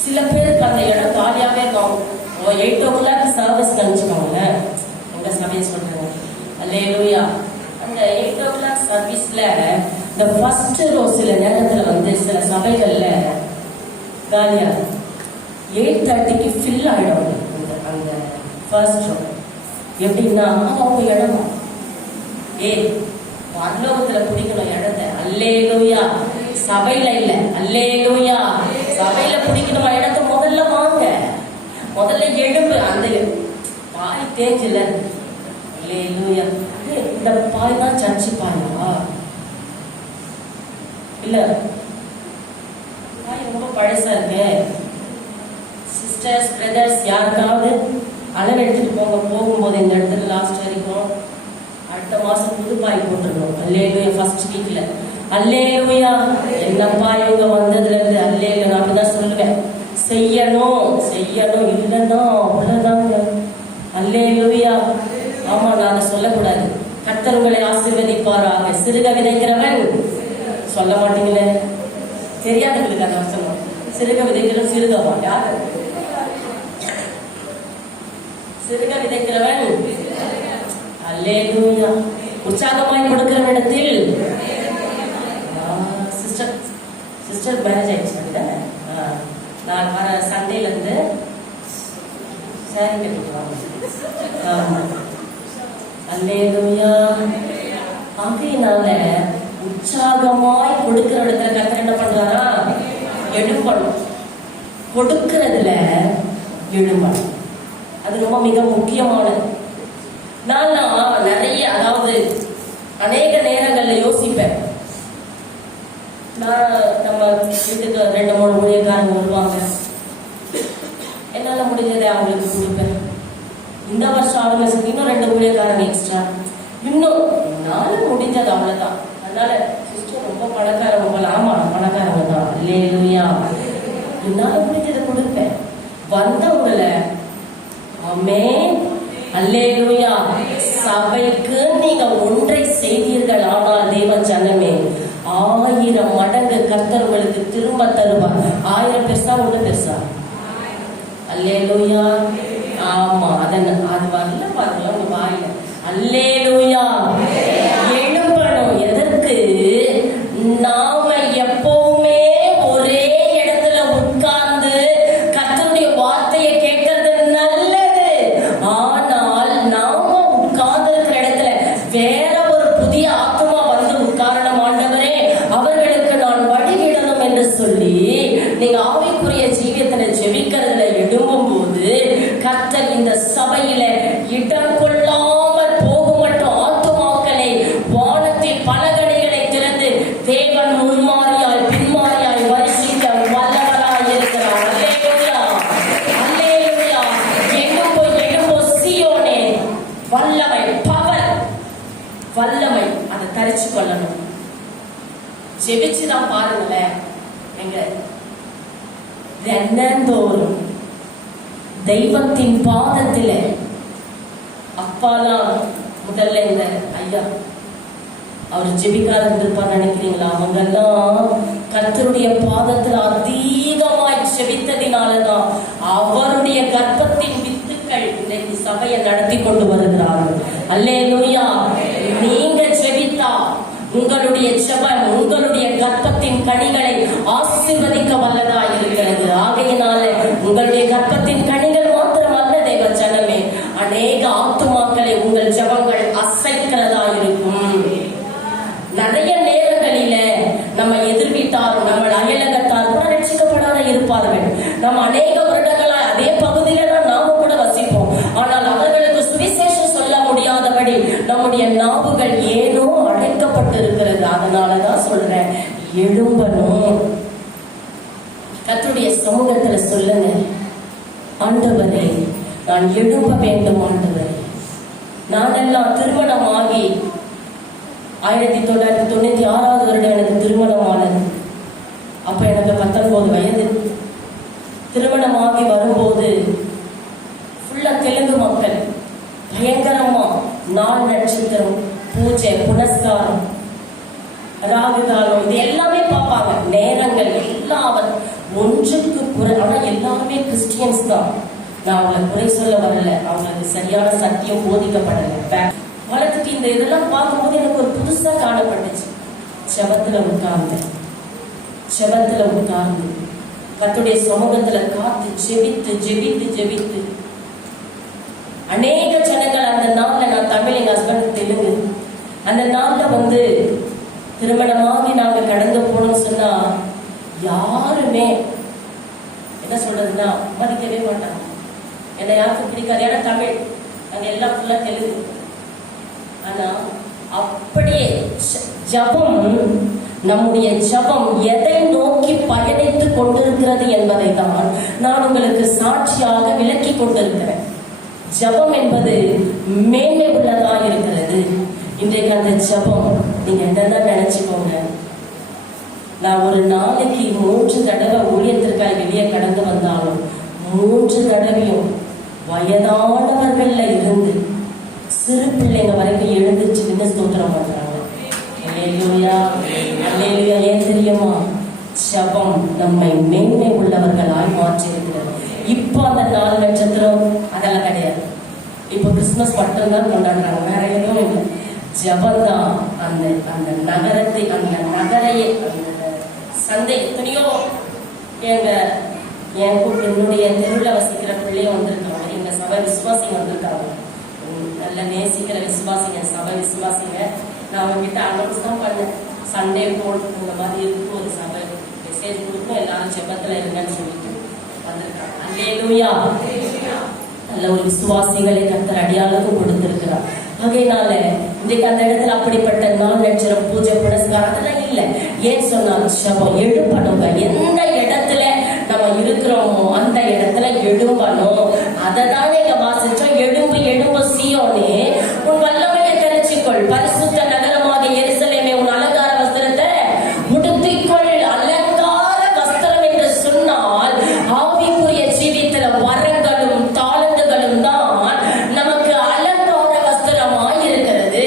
சில பேருக்கு அந்த இடம் காலியாவே இருக்கும். 8 o'clock சர்வீஸ் நினைச்சுக்கோங்க. உங்க சபையை சொல்றேன். அல்லேலூயா. அந்த 8 o'clock சர்வீஸ்ல இந்த ஃபர்ஸ்ட் ரோ சில நேரத்துல வந்து சில சபைகள்ல காலியா 8:30க்கு ஃபில் ஆயிடும். அந்த ஃபர்ஸ்ட் ரோ எப்படின்னா அவங்க இடமா பரலோகத்துல பிடிக்கணும் இடத்த. அல்லேலூயா. சபையில இல்ல. அல்லேலூயா. சபையில பிடிக்கணுமா இடத்த முதல்ல வாங்க, முதல்ல எழும்பு. அந்த பாய் தேஞ்சல. அல்லேலூயா. இந்த பாய் தான் சர்ச்சு பாயா இல்ல? பாய் ரொம்ப பழசா இருக்கு. சிஸ்டர்ஸ் பிரதர்ஸ் யாருக்காவது அலர் எடுத்துட்டு போகும்போது இந்த இடத்துல லாஸ்ட் வரைக்கும் அடுத்த மாசம் புது பாய் போட்டுருக்கோம். அல்லேலூயா. ஃபர்ஸ்ட் வீக்ல அல்லேலூயா. என்னப்பா இவங்க வந்ததுல இருந்து அல்லேலூயா. நான் அப்படிதான் சொல்லுவேன், செய்யணும் செய்யணும் இல்லைன்னா அவ்வளவுதாங்க. அல்லேலூயா. ஆமா, நான் சொல்லக்கூடாது. கர்த்தர் உங்களை ஆசீர்வதிப்பாராக. சிறுக விதைக்கிறவன் சொல்ல மாட்டீங்களே, தெரியாதவங்களுக்கு அந்த வசனம். சிறுக விதைக்கிறவன் சிறுகவா? யாரு? சிறுக விதைக்கிறவன் அல்லேலூயா. உற்சாகமாய் கொடுக்கிறவனிடத்தில் சிஸ்டர் மேரேஜ் ஆயிடுச்சு. நான் வர சண்டேல இருந்து சாரி கட்டிக்குவாங்க. அல்லேலூயா. ஆகையினால உற்சாகமாய் கொடுக்கிற இடத்துல கர்த்தர் என்ன பண்றாரா? எழும்பணும். கொடுக்கிறதுல எழும்பணும். அது ரொம்ப மிக முக்கியமானது. நான் நிறைய, அதாவது அநேக நேரங்கள்ல யோசிப்பேன். நான் நம்ம வீட்டுக்கு 2-3 ஊழியக்காரங்க வருவாங்க. என்னால முடிஞ்சதை அவங்களுக்கு கொடுப்பேன். இந்த வருஷம் ஆரம்பிச்சு இன்னும் 2 ஊழியக்காரங்க எக்ஸ்ட்ரா. இன்னும் என்னால முடிஞ்சது அவ்வளவுதான். அதனால சிஸ்டர் ரொம்ப பணக்காரங்க போல. ஆமா, பணக்காரங்க தான். அல்லேலூயா. என்னால முடிஞ்சதை கொடுப்பேன். வந்தவங்களை ஆமென் அல்லேலூயா. சபைக்கு நீங்க ஒன்றை செய்தீர்கள் ஆனால் தேவ ஜனமே 1000 மடங்கு கர்த்தர் உங்களுக்கு திரும்ப தருவார். 1000 பெருசா 1 பெருசா? அல்லேலூயா. ஆமா, அது வரல பாருங்க உங்க வாயில. அல்லேலூயா. எழும்பணும். எதற்கு? நாம எப்பவுமே ஒரே இடத்துல உட்கார்ந்து கர்த்தருடைய வார்த்தையை கேட்கறது நல்லது. ஆனால் நாம உட்கார்ந்து இருக்கிற இடத்துல வேற ஒரு புதிய ஆத்மா வந்து உட்காரணம். ஆண்டவரே, அவர்களுக்கு நான் வழிவிடணும் என்று சொல்லி நீங்க ஆவிக்குரிய ஜீவியத்துல ஜெபிக்கிறதுல எழும்பும் போது கர்த்தர் இந்த சபையில இடம் கொள்ளாமல் போக மட்டும் ஆத்துமாக்களை வானத்தின் பலகடைகளை திறந்து தேவன் முன்மாறியாய் பின்மாறியாய் வரிசிக்க வல்லவராய் இருக்கிறார். அல்லேலூயா. அல்லேலூயா. எழும்போ எழும்போ சீயோனே. வல்லமை, பவர், வல்லமை. அதை தரிச்சு கொள்ளணும். ஜெபிச்சுதான் பாருங்களேன். எங்க தினந்தோறும் தெய்வத்தின் பாதத்தில அப்பாலாம் முதல்ல இந்த ஐயா அவர் ஜெபிக்காத இருந்திருப்பார் நினைக்கிறீங்களா? அவங்க எல்லாம் கர்த்தருடைய பாதத்துல அதிகமாய் ஜெபித்ததினாலதான் அவருடைய கர்ப்பத்தின் வித்துக்கள் இன்னைக்கு சபையை நடத்தி கொண்டு வருகிறார்கள். அல்லேலூயா. நீங்க ஜெபித்தா உங்களுடைய ஜெபம் உங்களுடைய கர்ப்பத்தின் கனிகளை ஆசீர்வதிக்க வல்லதா இருக்கிறது. ஆகையினால உங்களுடைய கர்ப்பத்தின் கனிகள் மாத்திரமல்ல தேவ ஜனமே, அநேக ஆத்துமாக்களை உங்கள் ஜெபங்கள் அசைக்கிறதா இருக்கும். நிறைய நேரங்களில நம்ம எதிர் வீட்டாரும் நம்ம அயலகத்தாரும் கூட ரட்சிக்கப்படாத இருப்பார்கள். நம்ம அநேக வருடங்களா அதே பகுதியில தான் நாம கூட வசிப்போம். ஆனால் அவர்களுக்கு சுவிசேஷம் சொல்ல முடியாதபடி நம்முடைய நாவுகள் ஏனோ அடைக்கப்பட்டிருக்கிறது. அதனாலதான் சொல்றேன், எழும்பணும். கர்த்தருடைய சமூகத்துல சொல்லுங்க, ஆண்டவரே நான் எழும்ப வேண்டும். ஆண்டவரே, நானெல்லாம் திருமணமாகி 1996 வருடம் எனக்கு திருமணமானது. அப்ப எனக்கு 19 வயது. திருமணமாகி வரும்போது ஃபுல்லா தெலுங்கு மக்கள். பயங்கரமா நாள் நட்சத்திரம், பூஜை, புனஸ்காரம், ராகுகாலம், இது எல்லாமே பார்ப்பாங்க. நேரங்கள் எல்லாம் ஒன்றுக்கு குறை. ஆனா எல்லாருமே கிறிஸ்டியன்ஸ் தான். நான் அவங்களை குறை சொல்ல வரல, அவங்களுக்கு சரியான சத்தியம் போதிக்கப்படலை. வளர்த்துட்டு இந்த இதெல்லாம் பார்க்கும்போது எனக்கு ஒரு புதுசா காணப்பட்டுச்சு. செபத்துல உட்கார்ந்து கர்த்தருடைய சமூகத்துல காத்து ஜெபித்து ஜெபித்து ஜெபித்து அநேக ஜனங்கள் அந்த நாள்ல, நான் தமிழ், எங்க ஹஸ்பண்ட் தெலுங்கு, அந்த நாள்ல திருமணமாகி நாங்க கடந்து போனோம்னு சொன்னா யாருமே என்ன சொல்றதுன்னா மதிக்கவே மாட்டாங்க. என்னை யாருக்கும் பிடிக்காது. ஏன்னா தமிழ், அங்க எல்லாம் ஃபுல்லா தெலுங்கு. ஆனா அப்படியே ஜபம், நம்முடைய ஜபம் எதை நோக்கி பயணித்துக் கொண்டிருக்கிறது என்பதை தான் நான் உங்களுக்கு சாட்சியாக விளக்கி கொண்டிருக்கிறேன். ஜபம் என்பது மேன்மை உள்ளதா இருக்கிறது. இன்றைக்கு அந்த ஜபம் நீங்க என்னதான் நினைச்சுக்கோங்க, நான் ஒரு நாளைக்கு 3 தடவை ஊழியத்திற்காக வெளியே கடந்து வந்தாலும் 3 தடவையும் வயதானவர்கள்ல இருந்து சிறு பிள்ளைங்க வரைக்கும் எழுந்துச்சு நின்று ஸ்தோத்திரம் பண்றாங்க. அல்லேலூயா, அல்லேலூயா. ஏன் தெரியுமா? ஜபம் நம்மை மேன்மை உள்ளவர்களாய் மாற்றி இருக்கிறது. இப்போ அந்த 4 நட்சத்திரம் அதெல்லாம் கிடையாது. இப்போ கிறிஸ்துமஸ் மட்டும்தான் கொண்டாடுறாங்க, வேற எதுவும் இல்லை. ஜபம் தான் அந்த அந்த நகரத்தை, அந்த நகரையே, அந்த சந்தை. எத்தனையோ என்னுடைய தெருவில் வசிக்கிற பிள்ளைய வந்திருக்காங்க, எங்க சபை விசுவாசிங்க வந்திருக்காங்க, நல்ல நேசிக்கிற விசுவாசிங்க, சபை விசுவாசிங்க. நான் அவங்ககிட்ட அனௌன்ஸ் தான் பண்ணேன், சண்டே போல் இந்த மாதிரி இருக்கும் ஒரு சபை, மெசேஜ் கொடுக்கும், எல்லாரும் ஜெபத்துல இருங்கன்னு சொல்லிட்டு வந்திருக்காங்க. அல்லேலூயா. நல்ல ஒரு விசுவாசிகளை கர்த்தர் அடையாளத்தும் கொடுத்திருக்கிறார். ஆகையினால இன்றைக்கு அந்த இடத்துல அப்படிப்பட்ட 4 நட்சத்திரம் பூஜை புனஸ்காரம் அதெல்லாம் இல்லை. ஏன் சொன்னால் ஜபம் எழுப்பணுங்க. எந்த இடத்துல நம்ம இருக்கிறோமோ அந்த இடத்துல எழும்பணும். அதை தானே இங்க வாசிச்சோம். எழும்பு எழும்பு சீயோனே, உன் வல்லமையை தெரிஞ்சுக்கொள், பரிசுத்த நகரமாக எருசலேமே உன் அலங்கார வஸ்திரத்தை உடுத்திக்கொள். அலங்கார வஸ்திரம் என்று சொன்னால் ஆவிக்குரிய ஜீவித்துல வரங்களும் தாளந்துகளும் தான் நமக்கு அலங்கார வஸ்திரமாய் இருக்கிறது.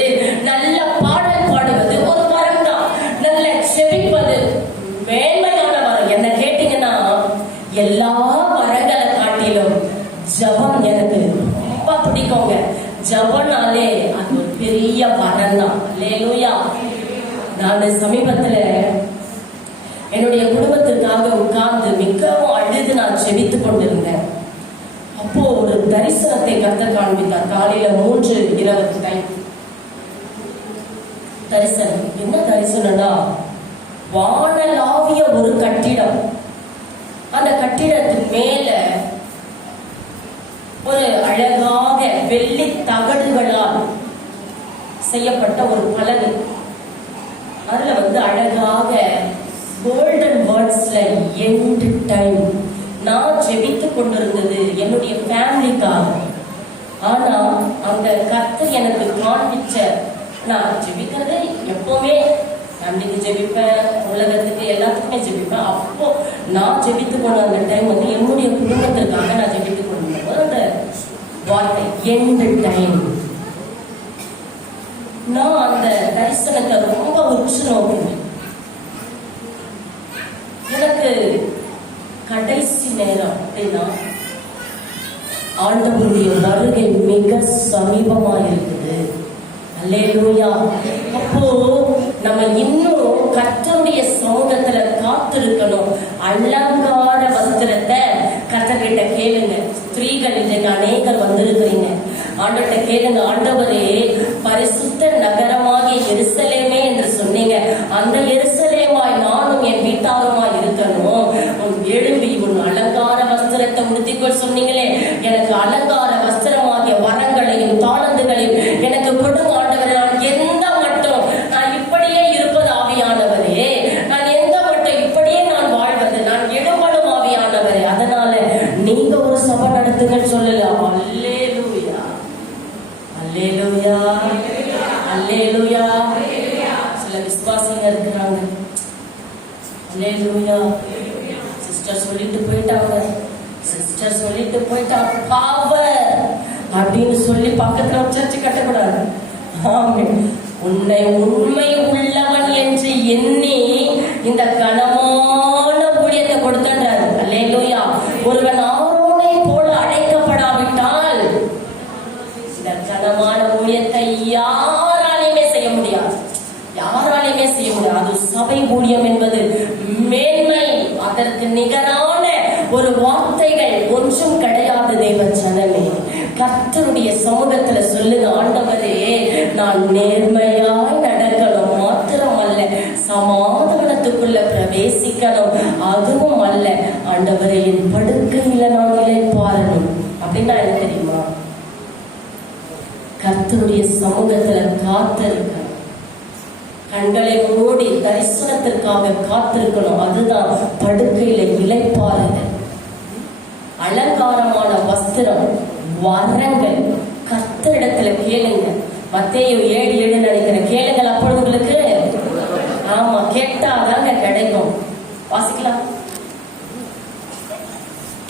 நல்ல பாடல் பாடுவது ஒரு வரம் தான், நல்ல செபிப்பது மேன்மையான வரம். என்ன கேட்டீங்கன்னா எல்லா வரங்களை காட்டிலும் ஜபம் எனக்கு ரொம்ப பிடிக்குங்க. ஜபம்னாலே அது ஒரு பெரிய வரம் தான். அல்லேலூயா. நான் சமீபத்துல என்னுடைய குடும்பத்திற்காக உட்கார்ந்து மிகவும் அழுது நான் செபித்துக் கொண்டிருந்தேன். அப்போ ஒரு தரிசனத்தை கர்த்தர் காண்பித்தார். காலையில 3:20 டைம் தரிசனம். என்ன தரிசனம்னா, வானலாவிய ஒரு கட்டிடம், அந்த கட்டிடத்துக்கு மேல ஒரு அழகாக வெள்ளி தகடுகளால் செய்யப்பட்ட ஒரு பலகை, அதுல அழகாக கோல்டன் வேர்ட்ஸ்ல எண்ட் டைம். நான் ஜெபித்துக் கொண்டிருந்தது என்னுடைய ஃபேமிலிக்காக. ஆனா அந்த கர்த்தர் எனக்கு காண்பிச்ச, நான் ஜெபிக்கிறது எப்பவுமே ஃபேமிலிக்கு ஜெபிப்பேன், உலகத்துக்கு எல்லாத்துக்குமே ஜெபிப்பேன். அப்போ நான் ஜெபித்துக் கொண்ட அந்த டைம் என்னுடைய குடும்பத்திற்காக நான் ஜெபித்துக் கொண்டிருந்தேன். அந்த வார்த்தை எண்ட் டைம். நான் அந்த தரிசனத்தை ரொம்ப உற்று நோக்கினேன். எனக்கு கடைசி நேரம் அப்படின்னா ஆண்டவருடைய வருகை மிக சமீபமா இருக்குது. அல்லேலூயா. அப்போ நம்ம இன்னும் கர்த்தருடைய சமூகத்துல காத்திருக்கணும். அலங்கார வஸ்திரத்தை கர்த்தர்கிட்ட கேளுங்க. ஸ்திரீகள் இன்றைக்கு அநேகர் வந்திருக்கிறீங்க, ஆண்டவர்கிட்ட கேளுங்க. ஆண்டவரே, பரிசுத்த நகரமாகிய எருசலேமே என்று சொன்னீங்க, அந்த எருசலேமாய் நானும் என் வீட்டாருமாய் இருக்கணும். உன் எழும்பி உன் அலங்கார வஸ்திரத்தை உடுத்திக்கொள் சொன்னீங்களே, எனக்கு அலங்கார வஸ்திரமாகிய வரங்களையும் தாளந்துகளையும் எனக்கு கொடுங்க ஆண்டவரே. நான் எந்த மட்டும் நான் இப்படியே இருப்பது ஆவியானவரே, நான் எந்த மட்டும் இப்படியே நான் வாழ்வது, நான் எழும்படும் ஆவியானவரே. அதனால நீங்க ஒரு சபை நடத்துங்கன்னு சொல்லலாம். அல்லேலூயா, அல்லேலூயா, அல்லேலூயா. சில விசுவாசிங்க இருக்கிறாங்க. அல்லேலூயா. சிஸ்டர் சொல்லிட்டு போயிட்டாங்க, சிஸ்டர் சொல்லிட்டு போயிட்டாங்க, பாவர் அப்படின்னு சொல்லி பக்கத்துல சர்ச்சை கட்டக்கூடாது. உன்னை உண்மை உள்ளவன் என்று எண்ணி இந்த கனமான ஊழியத்தை கொடுத்தாரு. அல்லேலூயா. ஒருவன் ஆரோனை போல அழைக்கப்பட சபை ஊழியம் என்பது மேன்மை, அதற்கு நிகரான ஒரு வார்த்தைகள் ஒன்றும் கிடையாது. தேவ ஜனமே, கர்த்தருடைய சமூகத்துல சொல்லுங்க, ஆண்டவரே நான் நேர்மையாய் நடக்கணும், மாத்திரம் அல்ல சமாதானத்துக்குள்ள பிரவேசிக்கணும், அதுவும் அல்ல ஆண்டவரே என் படுக்கையில நான் இளைப்பாறணும். அப்படின்னா என்ன தெரியுமா? கர்த்தருடைய சமூகத்துல காத்திருக்க, கண்களை மூடி தரிசனத்திற்காக காத்திருக்கணும். அதுதான் படுக்கையில இளைப்பாறுதல். அலங்காரமான வஸ்திரம், வரங்கள் கர்த்தரிடத்துல கேளுங்க. மத்தேயு 7:7 நினைக்கிறேன். கேளுங்கள் அப்பொழுது உங்களுக்கு, ஆமா கேட்டாதாங்க கிடைக்கும். வாசிக்கலாம்.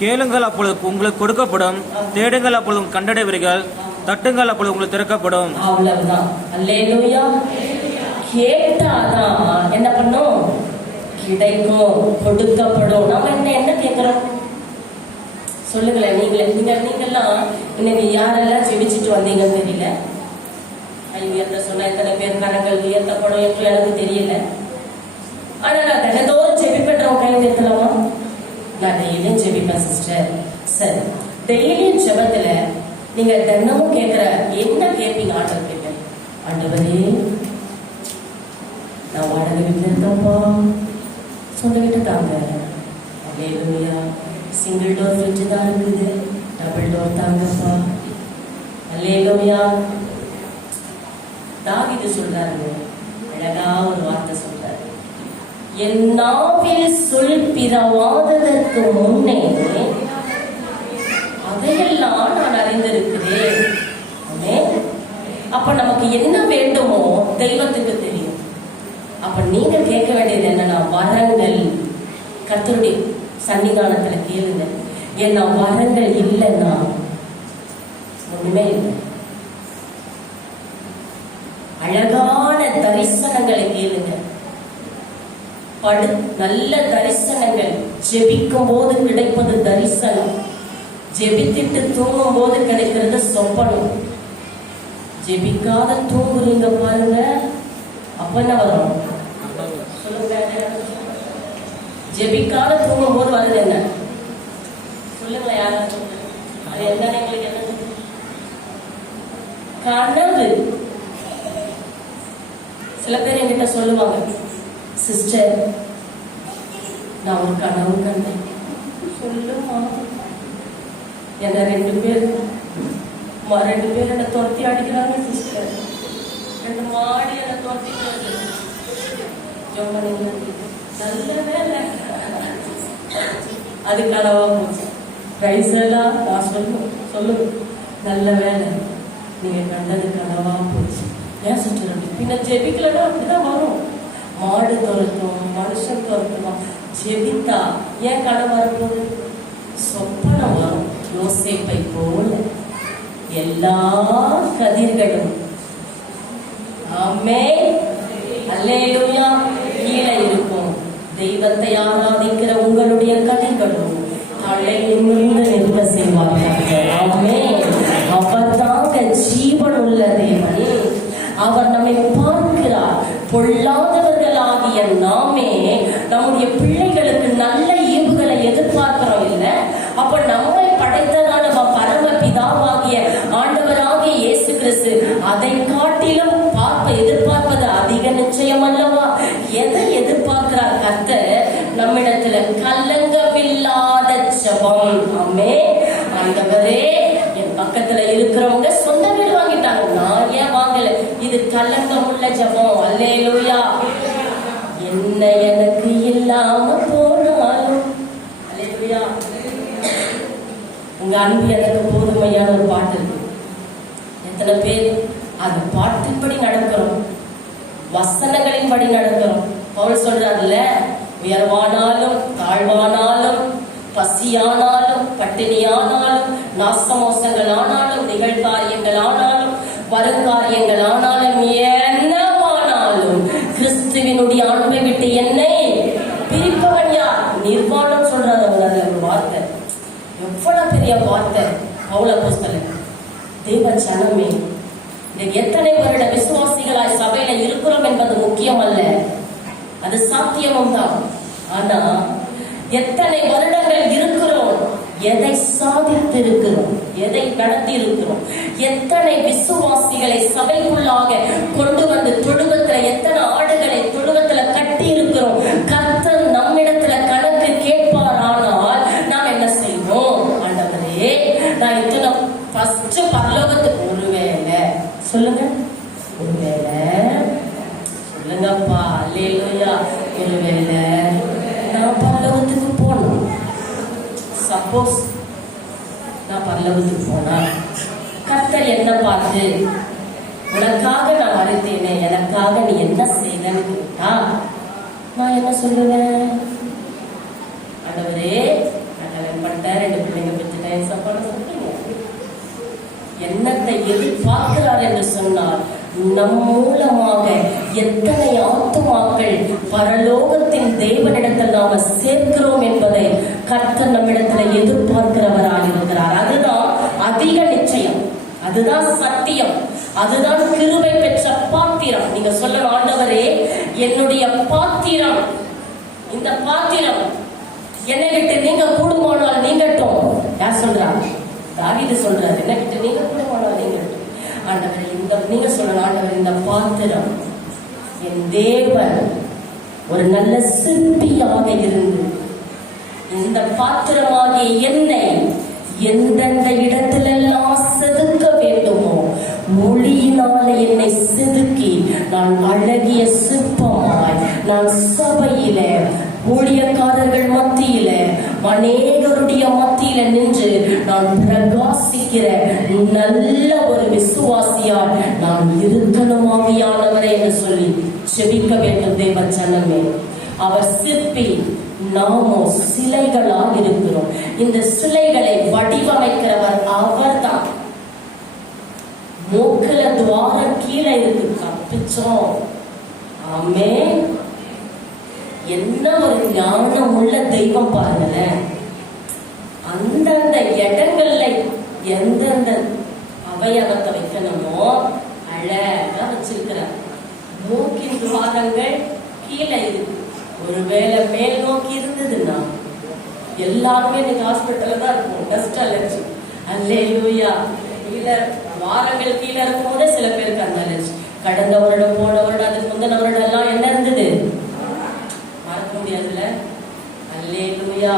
கேளுங்கள் அப்பொழுது உங்களுக்கு கொடுக்கப்படும், தேடுங்கள் அப்பொழுது கண்டடைவீர்கள், தட்டுங்கள் அப்பொழுது உங்களுக்கு திறக்கப்படும். அவ்வளவுதான். அல்லேலூயா. கேட்டாதான் என்ன பண்ணும்? கிடைக்கும், கொடுக்கப்படும். நாம என்ன கேட்கிறோம் சொல்லுங்களேன். நீங்கெல்லாம் இன்னைக்கு யாரெல்லாம் ஜெபிச்சுட்டு வந்தீங்கன்னு தெரியல. உயர்த்த சொன்ன எத்தனை பேர் கரங்கள் உயர்த்தப்படும் என்று எனக்கு தெரியல. ஆனா நான் தினந்தோறும் ஜெபிப்பேன். கை உயர்த்தலாமா? நான் டெய்லியும் ஜெபிப்பேன் சிஸ்டர். சரி, டெய்லியும் ஜெபத்துல நீங்க தினமும் கேட்கிற என்ன கேட்பீங்க? ஆண்டவர் கேட்பேன், ஆண்டவரே நான் வாடகை வீட்டுல இருந்தோம்ப்பா, சொந்த வீட்டு தாங்க. அல்லேலூயா. சிங்கிள் டோர் ஃப்ரிட்ஜ் தான் இருக்குது, டபுள் டோர் தாங்கப்பா. அல்லேலூயா. தாவீது சொல்றாரு, அழகா ஒரு வார்த்தை சொல்றாரு, என் நாவில் சொல் பிறவாததற்கு முன்னே அதையெல்லாம் நான் அறிந்திருக்கிறேன். அப்ப நமக்கு என்ன வேண்டுமோ தெய்வத்துக்கு தெரியும். அப்ப நீங்க கேட்க வேண்டியது என்னன்னா, வரங்கள் கர்த்தருடைய சன்னிதானத்துல கேளுங்க. ஏன்னா வரங்கள் இல்லைன்னா ஒண்ணுமே இல்லை. அழகான தரிசனங்களை கேளுங்க. நல்ல தரிசனங்கள். ஜெபிக்கும் போது கிடைப்பது தரிசனம், ஜெபித்திட்டு தூங்கும் போது கிடைக்கிறது சொப்பனம். ஜெபிக்காத தூங்குறீங்க பாருங்க, அப்ப என்ன வரும் சொல்லுங்க. ஜெபிக்காத தூங்கும் போது வருது என்ன சொல்லுங்களேன். யாரும் அது என்னன்னு எங்களுக்கு என்ன? கனவு. சில பேர் என்கிட்ட சொல்லுவாங்க, சிஸ்டர் நான் ஒரு கனவு கண்டேன். சொல்லுமா? என்ன 2 பேர் என்ன துரத்தி அடிக்கிறாங்க சிஸ்டர். 2 மாடி என்ன துரத்தி நல்ல வேலை. அது கனவா போச்சு. பிரைஸ் எல்லாம் நான் சொல்லுங்க, நல்ல வேலை நீங்க கண்டது கனவா போச்சு. ஏன் சிஸ்டர் அப்படி? பின்ன ஜெபிக்கலன்னா அப்படிதான் வரும். மாடு துரத்தும், மனுஷன் துரத்துமா. ஜெபித்தா ஏன் கனவு வரப்போகுது? சொப்பனம் வரும். யோசேப்பை போல எல்லா கதிர்களும், ஆமென் அல்லேலூயா, கீழே இருக்கும். தெய்வத்தை ஆராதிக்கிற உங்களுடைய கதிர்களும் தலை நிமிர்ந்து நிற்க செய்வார்கள். ஆமென். அவர் தாங்க ஜீவன் உள்ள தேவனே. அவர் நம்மை பார்க்கிறார். பொல்லாதவர்களாகிய நாமே நம்முடைய பிள்ளைகளுக்கு நல்ல ஈவுகளை எதிர்பார்க்கிறோம் இல்ல? அப்ப நம்மை படைத்ததான பரம பிதாவாகிய ஆண்டவராகிய இயேசு கிறிஸ்து அதை காட்டிலும் எதிர்பார்ப்பது அதிக நிச்சயம் அல்லவா? எதை எதிர்பார்க்கிறார் கர்த்தர்? நம்மிடத்துல கலங்கமில்லாத ஜெபம். ஆமென். ஆண்டவரே என் பக்கத்துல இருக்கிறவங்க சொந்த வீடு வாங்கிட்டாங்க, நான் ஏன் வாங்கல? இது கலங்கம் உள்ள ஜெபம். அல்லேலூயா. என்ன எனக்கு இல்லாம போனாலும் அல்லேலூயா, உங்க அன்பு எனக்கு போதுமையான ஒரு பாட்டு இருக்கு. எத்தனை பேர் அந்த பாட்டின்படி நடக்கிறோம், வசனங்களின்படி நடக்கிறோம்? பவுல் சொல்றாருல்ல, உயர்வானாலும் தாழ்வானாலும், பசியானாலும் பட்டினியானாலும், நாசமோசங்கள் ஆனாலும், நிகழ்காரியங்கள் ஆனாலும், வருங்காரியங்கள் ஆனாலும், என்னவானாலும் கிறிஸ்துவினுடைய அன்பை விட்டு என்னை பிரிப்பவன் யார்? நிர்வாணம் சொல்றாரு அவர். ஒரு வார்த்தை, எவ்வளவு பெரிய வார்த்தை. பவுல் அப்போஸ்தலன். தேவ ஜனமே, எத்தனை வருட விசுவாசிகளாய் சபையில இருக்கிறோம் என்பது முக்கியம் அல்ல. அது சாத்தியம் தான். ஆனா எத்தனை வருடங்கள் இருக்கிறோம், எதை சாதித்து இருக்கிறோம், எதை நடத்தி இருக்கிறோம், எத்தனை விசுவாசிகளை சபைக்குள்ளாக கொண்டு வந்து தொழுவத்துல, எத்தனை ஆடுகளை தொழுவத்துல கட்டி இருக்கிறோம். கர்த்தர் நம்மிடத்துல கணக்கு கேட்பாரானால் நாம் என்ன செய்வோம்? ஆண்டவரே, நான் இத்தனை ஃபர்ஸ்ட் பரலோகத்துக்கு ஒருவேளை சொல்லுங்க, ஒருவேளை சொல்லுங்கப்பா, அல்லேலூயா, ஒருவேளை நான் பரலோகத்துக்கு போனோம், சப்போஸ் நான் பரலோகத்துக்கு போனா கர்த்தர் என்ன பார்த்து உனக்காக நான் மறைத்தேனே, எனக்காக நீ என்ன செய்தன்னு கேட்டா நான் என்ன சொல்லுவேன்? ஆண்டவரே, கல்யாணம் பண்ணிட்டேன், 2 பிள்ளைங்க பெற்றுட்டேன், சாப்பாடு சொல்றீங்க. என்னத்தை எதிர்பார்க்கிறார் என்று சொன்னார், நம் மூலமாக எத்தனை ஆத்துமாக்கள் பரலோகத்தின் தேவனிடத்தில் நாம சேர்க்கிறோம் என்பதை கர்த்தர் நம்மிடத்தில் எதிர்பார்க்கிறவராக இருக்கிறார். அதுதான் அதிக நிச்சயம், அதுதான் சத்தியம், அதுதான் கிருபை பெற்ற பாத்திரம். நீங்க சொல்ல, ஆண்டவரே, என்னுடைய பாத்திரம், இந்த பாத்திரம் என்னை விட்டு நீங்க கூடுமானால் நீங்கட்டும். யார் சொல்றாங்க? தாவீது சொல்றாரு, என்னை விட்டு நீங்க கூடுமானால் நீங்கட்டும். ஆண்டவர், இந்த நீங்க சொல்லலாம், ஆண்டவர், இந்த பாத்திரம் என் தேவன் ஒரு நல்ல சிற்பியாக இருந்து இந்த பாத்திரமாகிய என்னை எந்தெந்த இடத்திலெல்லாம் செதுக்க வேண்டுமோ மொழியினால என்னை செதுக்கி நான் அழகிய சிற்பமாய் நான் சபையில ஊழியக்காரர்கள் மத்தியில அநேகருடைய மத்தியில நின்று நான் பிரகாசிக்கிற நல்ல ஒரு விசுவாசியால் நான் இருக்கணுமாவியானவரே என்று சொல்லி செபிக்க வேண்டும். தேவ ஜனமே, அவர் சிற்பி, நாமோ சிலைகளாக இருக்கிறோம். இந்த சிலைகளை வடிவமைக்கிறவர் அவர்தான். மூக்குல துவாரம் கீழே இருக்கு, தப்பிச்சோம். ஆமே, என்ன ஒரு ஞானம் உள்ள தெய்வம் பாருங்களேன். அந்தந்த இடங்கள்ல எந்தெந்த அவயவத்தை வைக்கணுமோ அழகா வச்சிருக்கிறார். மூக்கின் துவாரங்கள் கீழே இருக்கு. ஒருவேளை மேல் நோக்கி இருந்ததுன்னா எல்லாருமே இன்னைக்கு ஹாஸ்பிட்டல்ல தான் இருக்கும், டஸ்ட் அலர்ஜி. அல்லேலூயா. கீழே வாரங்கள் கீழே இருக்கும் போதே சில பேருக்கு அந்த அலர்ஜி. கடந்த வருடம், போன வருடம், அதுக்கு முந்தின வருடம் எல்லாம் என்ன இருந்தது மறக்க முடியாதுல்ல. அல்லேலூயா.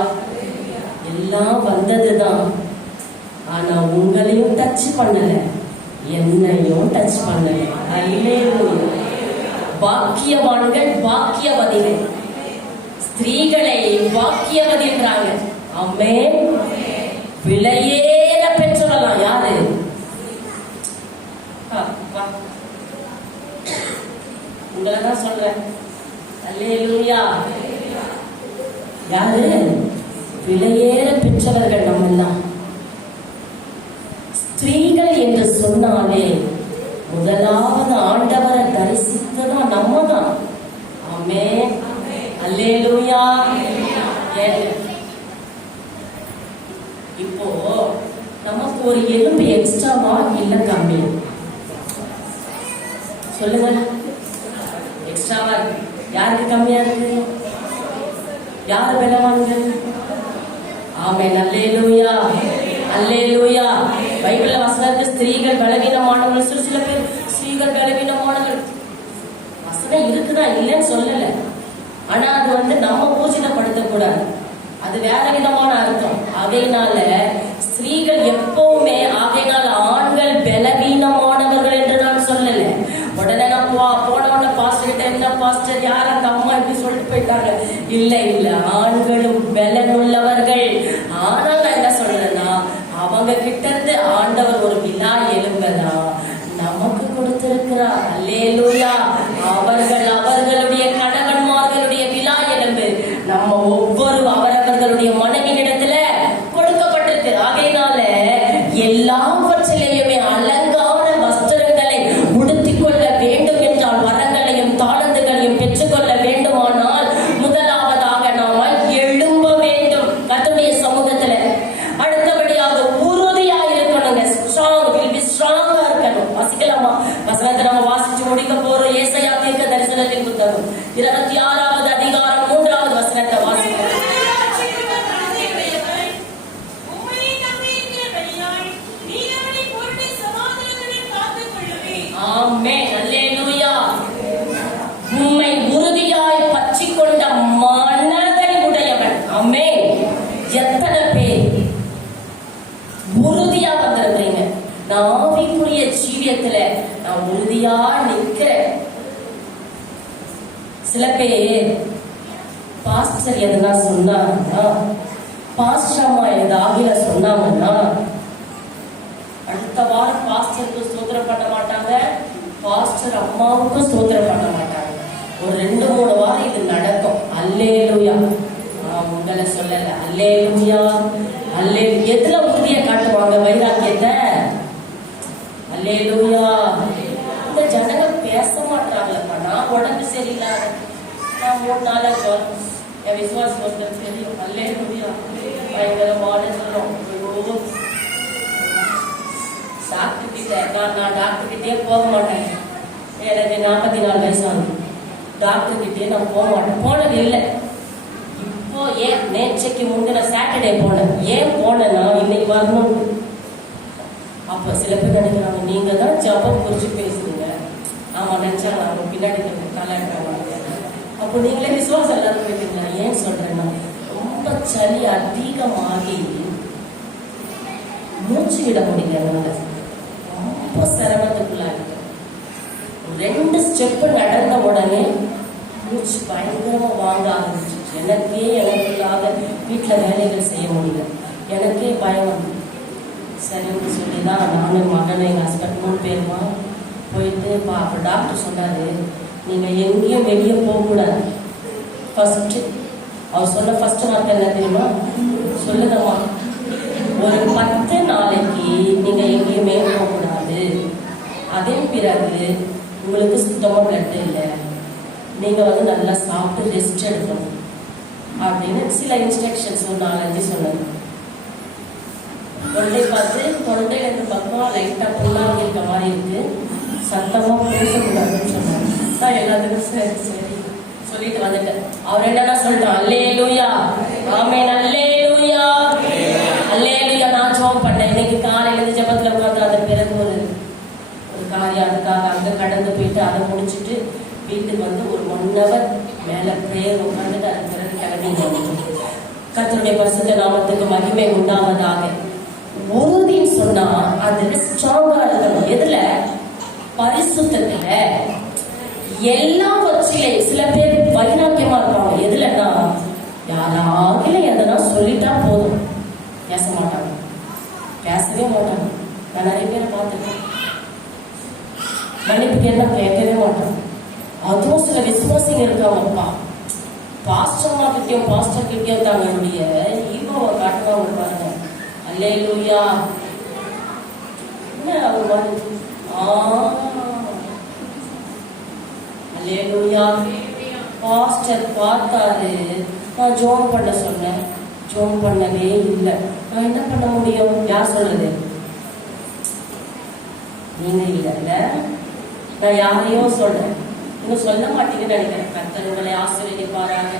எல்லாம் வந்ததுதான். ஆனா உங்களையும் டச் பண்ணல, என்னையும் டச் பண்ணல. அல்லேலூயா. பாக்கியவான்கள், பாக்கியவதிகள், ஸ்திரீகளை பாக்கியவதின்றாங்க. ஆமென். விலையேற பெற்றவலாம் யாரு? உங்களதான் சொல்றேன். அல்லேலூயா. யாரு? விலையேற பெற்றவர்கள் நம்ம எல்லாம். ஸ்திரீகள் என்று சொன்னாலே முதலாவது ஆண்டவரை தரிசித்ததா நம்ம தான். ஆமென். அல்லேலூயா. இப்போ நமக்கு ஒரு எலும்பு எக்ஸ்ட்ராவா இல்ல கம்மி? சொல்லுங்க. எக்ஸ்ட்ராவா இருக்கு. யாருக்கு கம்மியா இருக்கு? யாரு பலவான்கள்? ஆமென். அல்லேலூயா. அல்லேலூயா. பைபிள்ல வசனத்துக்கு ஸ்திரீகள் பலவீனமானவர்கள், சில பேர் ஸ்திரீகள் பலவீனமானவர்கள் வசனம் இருக்குதா இல்லைன்னு சொல்லல. ஆனா அது நம்ம பூஜிதப்படுத்தக்கூடாது, அது வேற விதமான அர்த்தம். ஆகையினால ஸ்திரீகள் எப்பவுமே, ஆகையினால ஆண்கள் பலவீனமானவர்கள் என்று நான் சொல்லல. உடனே நான் போன உடனே பாஸ்டர் கிட்ட, என்ன பாஸ்டர் யார் அந்த அம்மா இப்படி சொல்லிட்டு போயிட்டாங்க? இல்ல இல்ல, ஆண்களும் பலனுள்ளவர்கள். ஆனால் நான் என்ன சொல்றேன்னா, அவங்க கிட்ட இருந்து ஆண்டவர் ஒரு விழா எலும்பதா நமக்கு கொடுத்திருக்கிறார். அல்லேலூயா. அவர்கள் அவர்களுடைய கணவன்மார்களுடைய விழா எலும்பு நம்ம ஒவ்வொரு அவரவர்களுடைய மனைவியிடத்துல கொடுக்கப்பட்டிருக்கு. ஆகையினால எல்லாவற்றிலேயுமே அலங்கார வஸ்திரங்களை உடுத்திக் கொள்ள வேண்டும் என்றால், வரங்களையும் தாளந்துகளையும் பெற்றுக்கொள்ள வேண்டுமானால் முதலாவதாக நாம எழும்ப வேண்டும் கர்த்தருடைய சமூகத்துல. அடுத்தபடியாக உறுதியா இருக்கணுங்க. ஸ்ட்ராங்கா இருக்கணும். வாசிக்கலாமா? வசனத்தை நம்ம வாசிச்சு முடிக்க போறோம். ஏசாயா தீர்க்க தரிசனத்தின் புத்தகம் 26வது அதிகாரம் சில பேர் பாஸ்டர் எதுனா சொன்னாங்கன்னா, பாஸ்டர் அம்மா ஏதாவது சொன்னாங்கன்னா, அடுத்த வாரம் பாஸ்டருக்கு ஸ்தோத்திரம் பண்ண மாட்டாங்க, பாஸ்டர் அம்மாவுக்கும் ஸ்தோத்திரம் பண்ண மாட்டாங்க. ஒரு 2-3 வாரம் இது நடக்கும். அல்லேலூயா. உங்களை சொல்லல, அல்லேலூயா அல்லே. எதுல உறுதியை காட்டுவாங்க? வைராக்கியத்தை. அல்லேலூயா. இந்த ஜனங்க பேச மாட்டாங்களப்பா. நான் உடம்பு சரியில்லாத, நான் 3 நாளா ஜோம், என் விசுவாசம் ஒருத்தர் தெரியும். அல்லேலூயா. பயங்கரமான சொல்றோம். டாக்டர் கிட்ட நான் டாக்டர் கிட்டே போக மாட்டேன். எனக்கு 44 வயசு ஆகுது. டாக்டர் கிட்டே நான் போக மாட்டேன். போனது இல்லை. இப்போ ஏன் நேற்றைக்கு முந்தின சாட்டர்டே போனேன். ஏன் போனேன்னா இன்னைக்கு வரணும். அப்போ சில பேர் நினைக்கிறாங்க, நீங்க தான் ஜபம் குறிச்சு பேசுறீங்க. ஆமா, நினைச்சா அவங்க பின்னாடி கலாய்க்கிறாங்க. அப்போ நீங்களே விசுவாசம் எல்லாரும் போயிட்டீங்களா? ஏன் சொல்றேன்னா, ரொம்ப சளி அதிகமாகி மூச்சு விட முடியல. ரொம்ப சிரமத்துக்குள்ளாயிட்டு 2 ஸ்டெப்பு நடந்த உடனே மூச்சு பயங்கரமா வாங்க ஆரம்பிச்சு. எனக்குள்ளாக வீட்டுல வேலைகள் செய்ய முடியல. எனக்கே பயம். சரின்னு சொல்லிதான் நானும் மகனை எங்க ஹஸ்பண்ட் 3 பேருமா போயிட்டு அப்ப டாக்டர் சொன்னாரு, நீங்க எங்கேயும் வெளியே போகக்கூடாது. ஃபர்ஸ்ட் அவர் சொன்ன ஃபர்ஸ்ட் வார்த்தை என்ன தெரியுமா? சொல்லுங்கம்மா, ஒரு 10 நாளைக்கு நீங்க எங்கேயுமே போகக்கூடாது. அதே பிறகு உங்களுக்கு சுத்தமா பிளட் இல்லை, நீங்க நல்லா சாப்பிட்டு ரெஸ்ட் எடுக்கணும் அப்படின்னு சில இன்ஸ்ட்ரக்ஷன்ஸ் ஒரு 4-5 சொன்னாங்க. தொண்டை பார்த்து தொண்டையில இருந்து பக்கம் லைட்டா புண்ணாக இருக்க மாதிரி இருக்கு, சத்தமா பேசக்கூடாதுன்னு சொன்னாங்க. நான் எல்லாத்துக்கும் சரி சரி சொல்லிட்டு வந்துட்டேன். அவர் என்னன்னா சொல்லிட்டான், அல்லேலூயா ஆமென் அல்லேலூயா அல்லேலூயா. நான் ஜெபம் பண்ணேன். இன்னைக்கு காலையில இருந்து ஜெபத்துல உட்காந்து அதன் பிறகு ஒரு காரியம் அதுக்காக அங்க கடந்து போயிட்டு அதை முடிச்சுட்டு வீட்டுக்கு ஒரு 1 hour மேல பிரேயர் உட்காந்துட்டு அதன் பிறகு கிளம்பி கர்த்தருடைய பரிசுத்த நாமத்துக்கு மகிமை உண்டாவதாக. உறுதின்னு சொன்னா அதுல ஸ்ட்ராங்கா இருக்கணும். எதுல? பரிசுத்தத்துல. எல்லாவற்றிலையும் சில பேர் வைராக்கியமா இருப்பாங்க. எதுலன்னா, யாராவது எதனா சொல்லிட்டா போதும், பேச மாட்டாங்க, பேசவே மாட்டாங்க. நான் நிறைய பேரை பார்த்துருக்கேன். மன்னிப்பு கேட்டா கேட்கவே மாட்டாங்க. அதுவும் சில விசுவாசிங்க இருக்காங்கப்பா, பாஸ்டர்மா கிட்டயும் பாஸ்டர் கிட்டயும் தங்களுடைய ஈகோவை காட்டுவாங்க பாருங்க. அல்லேலூயா. என்ன அவங்க அல்லேலூயா. பாஸ்டர் பார்த்தாரு, நான் ஜோம் பண்ண சொன்னேன், ஜோம் பண்ணவே இல்லை. நான் என்ன பண்ண முடியும்? யார் சொல்றது? நீங்க இல்ல, நான் யாரையோ சொல்றேன். இன்னும் சொல்ல மாட்டீங்கன்னு நினைக்கிறேன். கர்த்தர் உங்களை ஆசீர்வதிப்பாராக.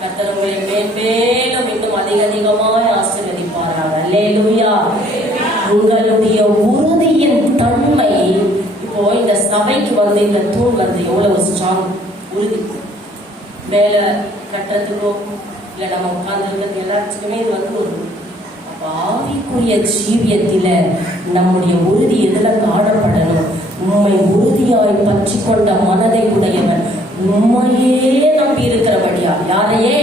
கர்த்தர் உங்களை மேலும் இன்னும் அதிகமாய் ஆசீர்வதிப்பாராக. அல்லேலூயா. உங்களுடைய உறுதியின் தன்மை இப்போ இந்த சபைக்கு இந்த தூண் எவ்வளவு ஸ்ட்ராங் உறுதி. மேல கட்டுறதுக்கோ இல்ல நம்ம உட்கார்ந்து எல்லாத்துக்குமே இது ஒரு ஆவிக்குரிய ஜீவியத்தில நம்முடைய உறுதி எதுல காணப்படணும்? உண்மை உறுதியாய் பற்றி கொண்ட மனதை உடையவன் உண்மையே நம்பி இருக்கிறபடியா. யாரையே?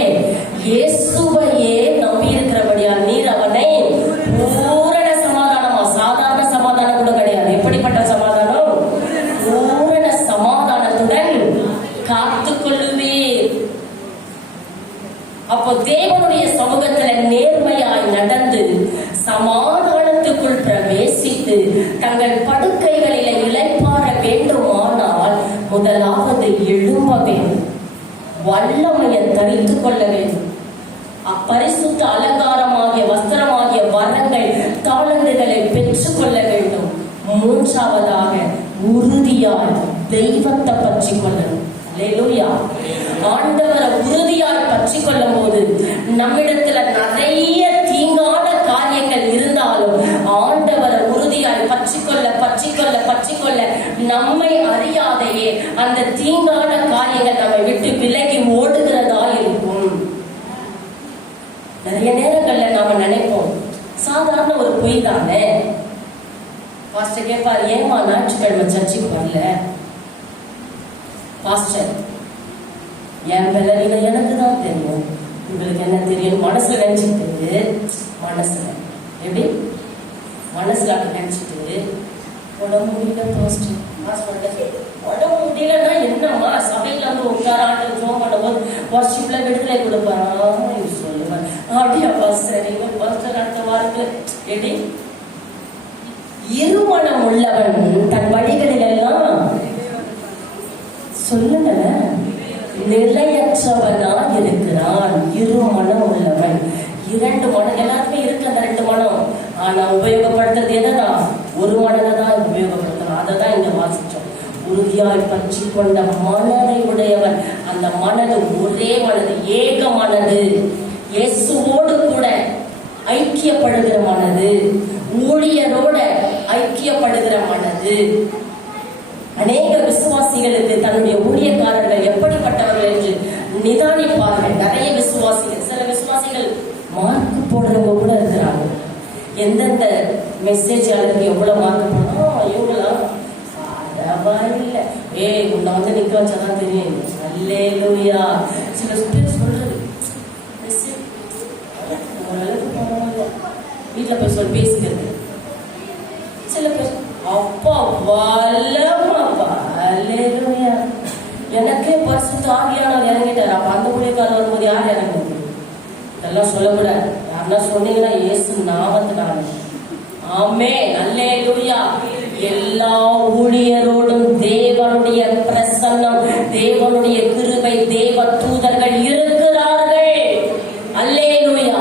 இயேசுவையே நம்பி இருக்கிறபடியா நீர் அவனை பூரண சமாதானமா, சாதாரண சமாதானம் கூட கிடையாது. எப்படிப்பட்ட சமாதானம்? பூரண சமாதானத்துடன் காத்து கொள்ளுவீர். அப்போ தேவனுடைய சமூகத்துல நேர்மையாய் நடந்து சமாதானத்துக்குள் பிரவேசித்து தங்கள் படுக்கைகளில இளைப்பாற வேண்டுமானால் முதலாவது எழும்ப வேண்டும், வல்லமையை தரித்துக் கொள்ள வேண்டும். அப்பரிசுத்த அலங்காரமாகிய வஸ்திரமாகிய வரங்கள் தாளந்துகளை பெற்றுக் கொள்ள வேண்டும். 3ஆவதாக உறுதியாய் தெய்வத்தை பற்றி கொள்ளணும். அல்லேலூயா. ஆண்டவரை உறுதியாய் பற்றி கொள்ளும் போது நம்மிடத்துல நிறைய தீங்கான காரியங்கள் இருந்தாலும் ஆண்டவரை உறுதியாய் பற்றி கொள்ள நம்மை அறியாதையே அந்த தீங்கான காரியங்கள் நம்மை விட்டு விலகி ஓடுகிறதா இருக்கும். நிறைய நேரங்கள்ல நாம நினைப்போம், சாதாரண ஒரு பொய் தானே. பாஸ்டர் கேட்பார், ஏமா ஞாயிற்றுக்கிழமை சர்ச்சுக்கு வரல? பாஸ்டர் என் பலவீனம் எனக்கு தான் தெரியும், உங்களுக்கு என்ன தெரியும் மனசுல நினைச்சிட்டு, மனசுல எப்படி மனசுல அப்படி நினைச்சிட்டு உடம்பு முடியல போஸ்ட் உடம்பு முடியலன்னா என்னம்மா சபையில வந்து உட்காராண்டு ஜோம் பண்ணும்போது வர்ஷிப்ல விடுதலை கொடுப்பாரா சொல்லுவேன். அப்படியாப்பா சரி பாஸ்டர் அடுத்த வாரத்துல எப்படி இருமனம் உள்ளவன் தன் வழிகளில் எல்லாம் சொல்லுங்க நிலையற்றவனா இருக்கிறான். இருமனம் உள்ளவன், இரண்டு மனம் எல்லாருமே இருக்கு அந்த ரெண்டு மனம். ஆனா உபயோகப்படுத்துறது எதான், ஒரு மனதை தான் உபயோகப்படுத்தணும். அதை தான் இங்க வாசிச்சோம். உறுதியாய் பற்றி கொண்ட மனதை உடையவன், அந்த மனது ஒரே மனது, ஏக மனது, இயேசுவோடு கூட ஐக்கியப்படுகிற மனது, ஊழியரோட ஐக்கியப்படுகிற மனது. அநேக விசுவாசிகளுக்கு தன்னுடைய ஊழியக்காரர்கள் எப்படிப்பட்டவர்கள் என்று நிதானிப்பார்கள். நிறைய விசுவாசிகள், சில விசுவாசிகள் மார்க் போடுறவங்க கூட இருக்கிறாங்க. எந்தெந்த மெசேஜாளருக்கு எவ்வளவு மார்க் போடணும், இவங்களாம் பரவாயில்லை, உன்னை வந்து நிக்க வச்சாதான் தெரியும். அல்லேலூயா. சில பேர் சொல்றது ஓரளவுக்கு பரவாயில்ல, வீட்டுல போய் சொல்லி பேசிக்கிறது. சில பேர் அப்பா வல்லமாப்பா அல்லேலூயா, எனக்கே பரிசுத்த ஆவியானவர் இறங்கிட்டார். அப்ப அந்த ஊழியக்காரர் வரும்போது யார் இறங்குது? இதெல்லாம் சொல்லக்கூடாது. யாருன்னா சொன்னீங்கன்னா இயேசு நாமத்தினால. ஆமென் அல்லேலூயா. எல்லா ஊழியரோடும் தேவனுடைய பிரசன்னம், தேவனுடைய கிருபை, தேவ தூதர்கள் இருக்கிறார்கள். அல்லேலூயா.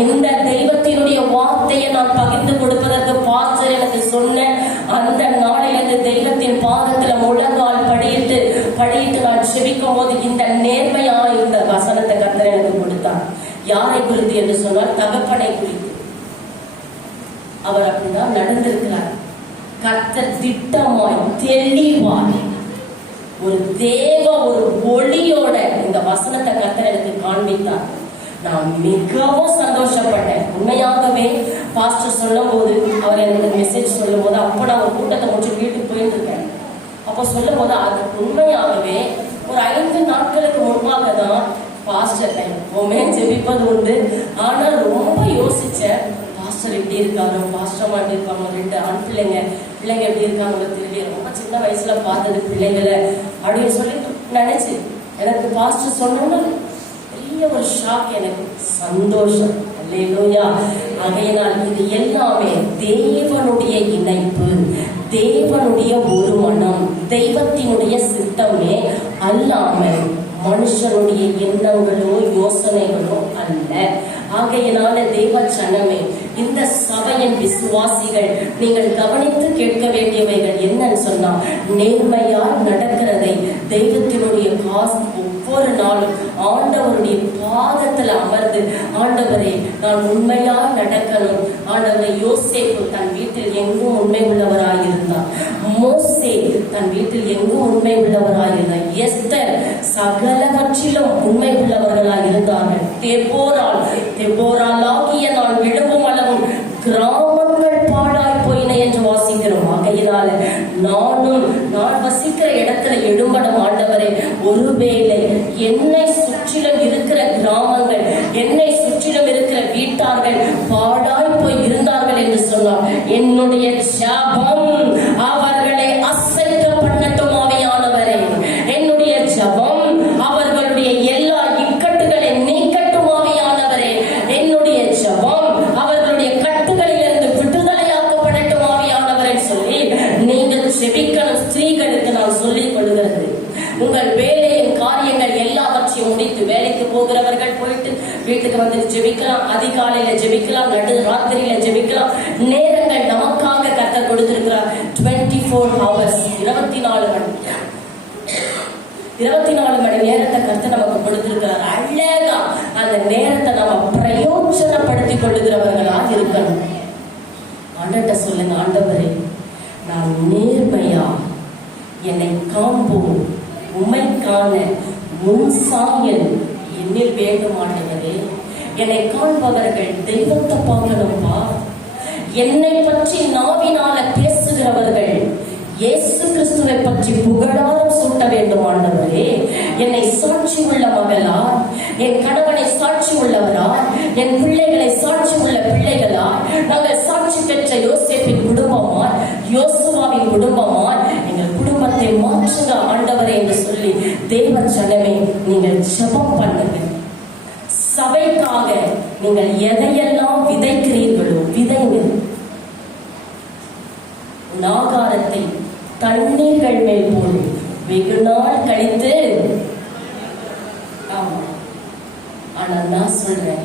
இந்த தெய்வத்தினுடைய வார்த்தையை நான் பகிர்ந்து கொடுப்பதற்கு பாஸ்டர் எனக்கு சொன்ன அந்த நாளில் இந்த தெய்வத்தின் பாதத்துல முழங்கால் படியிட்டு நான் செபிக்கும் போது இந்த நேர்மையா இந்த வசனத்தை கர்த்தர் எனக்கு கொடுத்தார். யாரை குறித்து என்று சொன்னால் தகப்பனை குறித்து. அவர் அப்படிதான் நடந்திருக்கிறார். கர்த்தர் திட்டமாய் தெளிவாய் ஒரு தேவ ஒரு ஒளியோட இந்த வசனத்தை கர்த்தர் எனக்கு காண்பித்தார். நான் மிகவும் சந்தோஷப்பட்டேன். உண்மையாகவே பாஸ்டர் சொல்லும் போது, அவர் எனக்கு மெசேஜ் சொல்லும் போது, அப்போ நான் ஒரு கூட்டத்தை முடிச்சு வீட்டுக்கு போயிட்டு இருக்கேன். அப்போ சொல்லும் போது அது உண்மையாகவே ஒரு 5 நாட்களுக்கு முன்பாக தான் பாஸ்டர் எப்பவுமே ஜெபிப்பது உண்டு. ஆனால் ரொம்ப யோசிச்சேன், பாஸ்டர் எப்படி இருக்காரு, பாஸ்டர் எப்படி இருப்பாங்க, 2 ஆண் பிள்ளைங்க எப்படி இருக்காங்க தெரியல, ரொம்ப சின்ன வயசுல பார்த்தது பிள்ளைங்களை அப்படின்னு சொல்லி நினைச்சு எனக்கு பாஸ்டர் சொன்னோன்னு பெரிய ஒரு ஷாக், எனக்கு சந்தோஷம். அல்லேலூயா. ஆகையினால் இது எல்லாமே தேவனுடைய இணைப்பு, தேவனுடைய ஒரு மனம், தெய்வத்தினுடைய சித்தமே அல்லாமல் மனுஷனுடைய எண்ணங்களோ யோசனைகளோ அல்ல. ஆகையினால தேவ ஜனமே, இந்த சபையின் விசுவாசிகள் நீங்கள் கவனித்து கேட்க வேண்டியவைகள் என்னன்னு சொன்னா, நேர்மையா நடக்கிறதை தெய்வத்தினுடைய காசு ஒவ்வொரு நாளும் ஆண்டவருடைய பாதத்துல அமர்ந்து, ஆண்டவரே நான் உண்மையா நடக்கணும். ஆண்டவரை யோசேப்பு தன் வீட்டில் எங்கும் உண்மை உள்ளவராயிருந்தார். மோசே தன் வீட்டில் எங்கும் உண்மை உள்ளவராயிருந்தார். எஸ்தர் சகலவற்றிலும் உண்மை உள்ளவர்களாய் இருந்தார்கள். தெபோராலாகிய நான் விழுவும் அளவும் கிராமங்கள் பாழாய் போயின என்று வாசிக்கிறோம். ஆகையினால நான் வசிக்கிற இடத்துல எழும்படும் ஆண்டவரே, ஒருவேளை என்னை சுற்றிலும் இருக்கிற கிராமங்கள், என்னை சுற்றிலும் இருக்கிற வீட்டார்கள் பாழாய் போய் இருந்தார்கள் என்று சொன்னார். என்னுடைய ஜெபம் அவர்களை அசைக்க பண்ணட்டும் ஆவியானவரே. என்னுடைய ஜெபம் அவர்களுடைய எல்லா இக்கட்டுகளை நீக்கட்டும் ஆவியானவரே. என்னுடைய ஜெபம் அவர்களுடைய கட்டுகளிலிருந்து விடுதலையாக்கப்படட்டும் ஆவியானவரை சொல்லி நீங்கள் செபிக்கணும். ஸ்திரீகளுக்கு நான் சொல்லிக் கொள்கிறது, உங்கள் வேலையின் காரியங்கள் எல்லாவற்றையும் முடித்து, வேலைக்கு போகிறவர்கள் போயிட்டு வீட்டுக்கு வந்து ஜெபிக்கலாம், அதிகாலையில ஜெபிக்கலாம், நடு ராத்திரியில ஜெபிக்கலாம். நேரங்கள் நமக்காக கர்த்தர் கொடுத்திருக்கிறார். 24 hours 24 மணி நேரத்தை கர்த்தர் நமக்கு கொடுத்திருக்கிறார். அழகா அந்த நேரத்தை நம்ம பிரயோஜனப்படுத்திக் கொள்ளுகிறவர்களாக இருக்கணும். ஆண்டவர்கிட்ட சொல்லுங்க, ஆண்டவரே நான் நேர்மையா என்னை காண்போம், உம்மை காண உன் சாயல் என்னில் வேண்டும். ஆண்டவரே என்னை காண்பவர்கள் தெய்வத்தை பார்க்கணும்பா. என்னை பற்றி நாவினால பேசுகிறவர்கள் இயேசு கிறிஸ்துவை பற்றி புகழாரம் சூட்ட வேண்டும். ஆண்டவரே என்னை சாட்சி உள்ள மகளா, என் கணவனை சாட்சி உள்ளவரா, என் பிள்ளைகளை சாட்சி உள்ள பிள்ளைகளா, நாங்கள் சாட்சி பெற்ற யோசேப்பின் குடும்பமா, யோசுவாவின் குடும்பமா, எங்கள் குடும்பத்தை மாற்றுங்க ஆண்டவரே என்று சொல்லி தேவ ஜனமே நீங்கள் ஜெபம் பண்ணுங்க. சபைக்காக நீங்கள் எதையெல்லாம் விதைக்கிறீர்களோ விதைங்க. ஆகாரத்தை தண்ணீர்கள் மேல் போல் வெகு நாள் கழித்து, ஆமா, ஆனா நான் சொல்றேன்,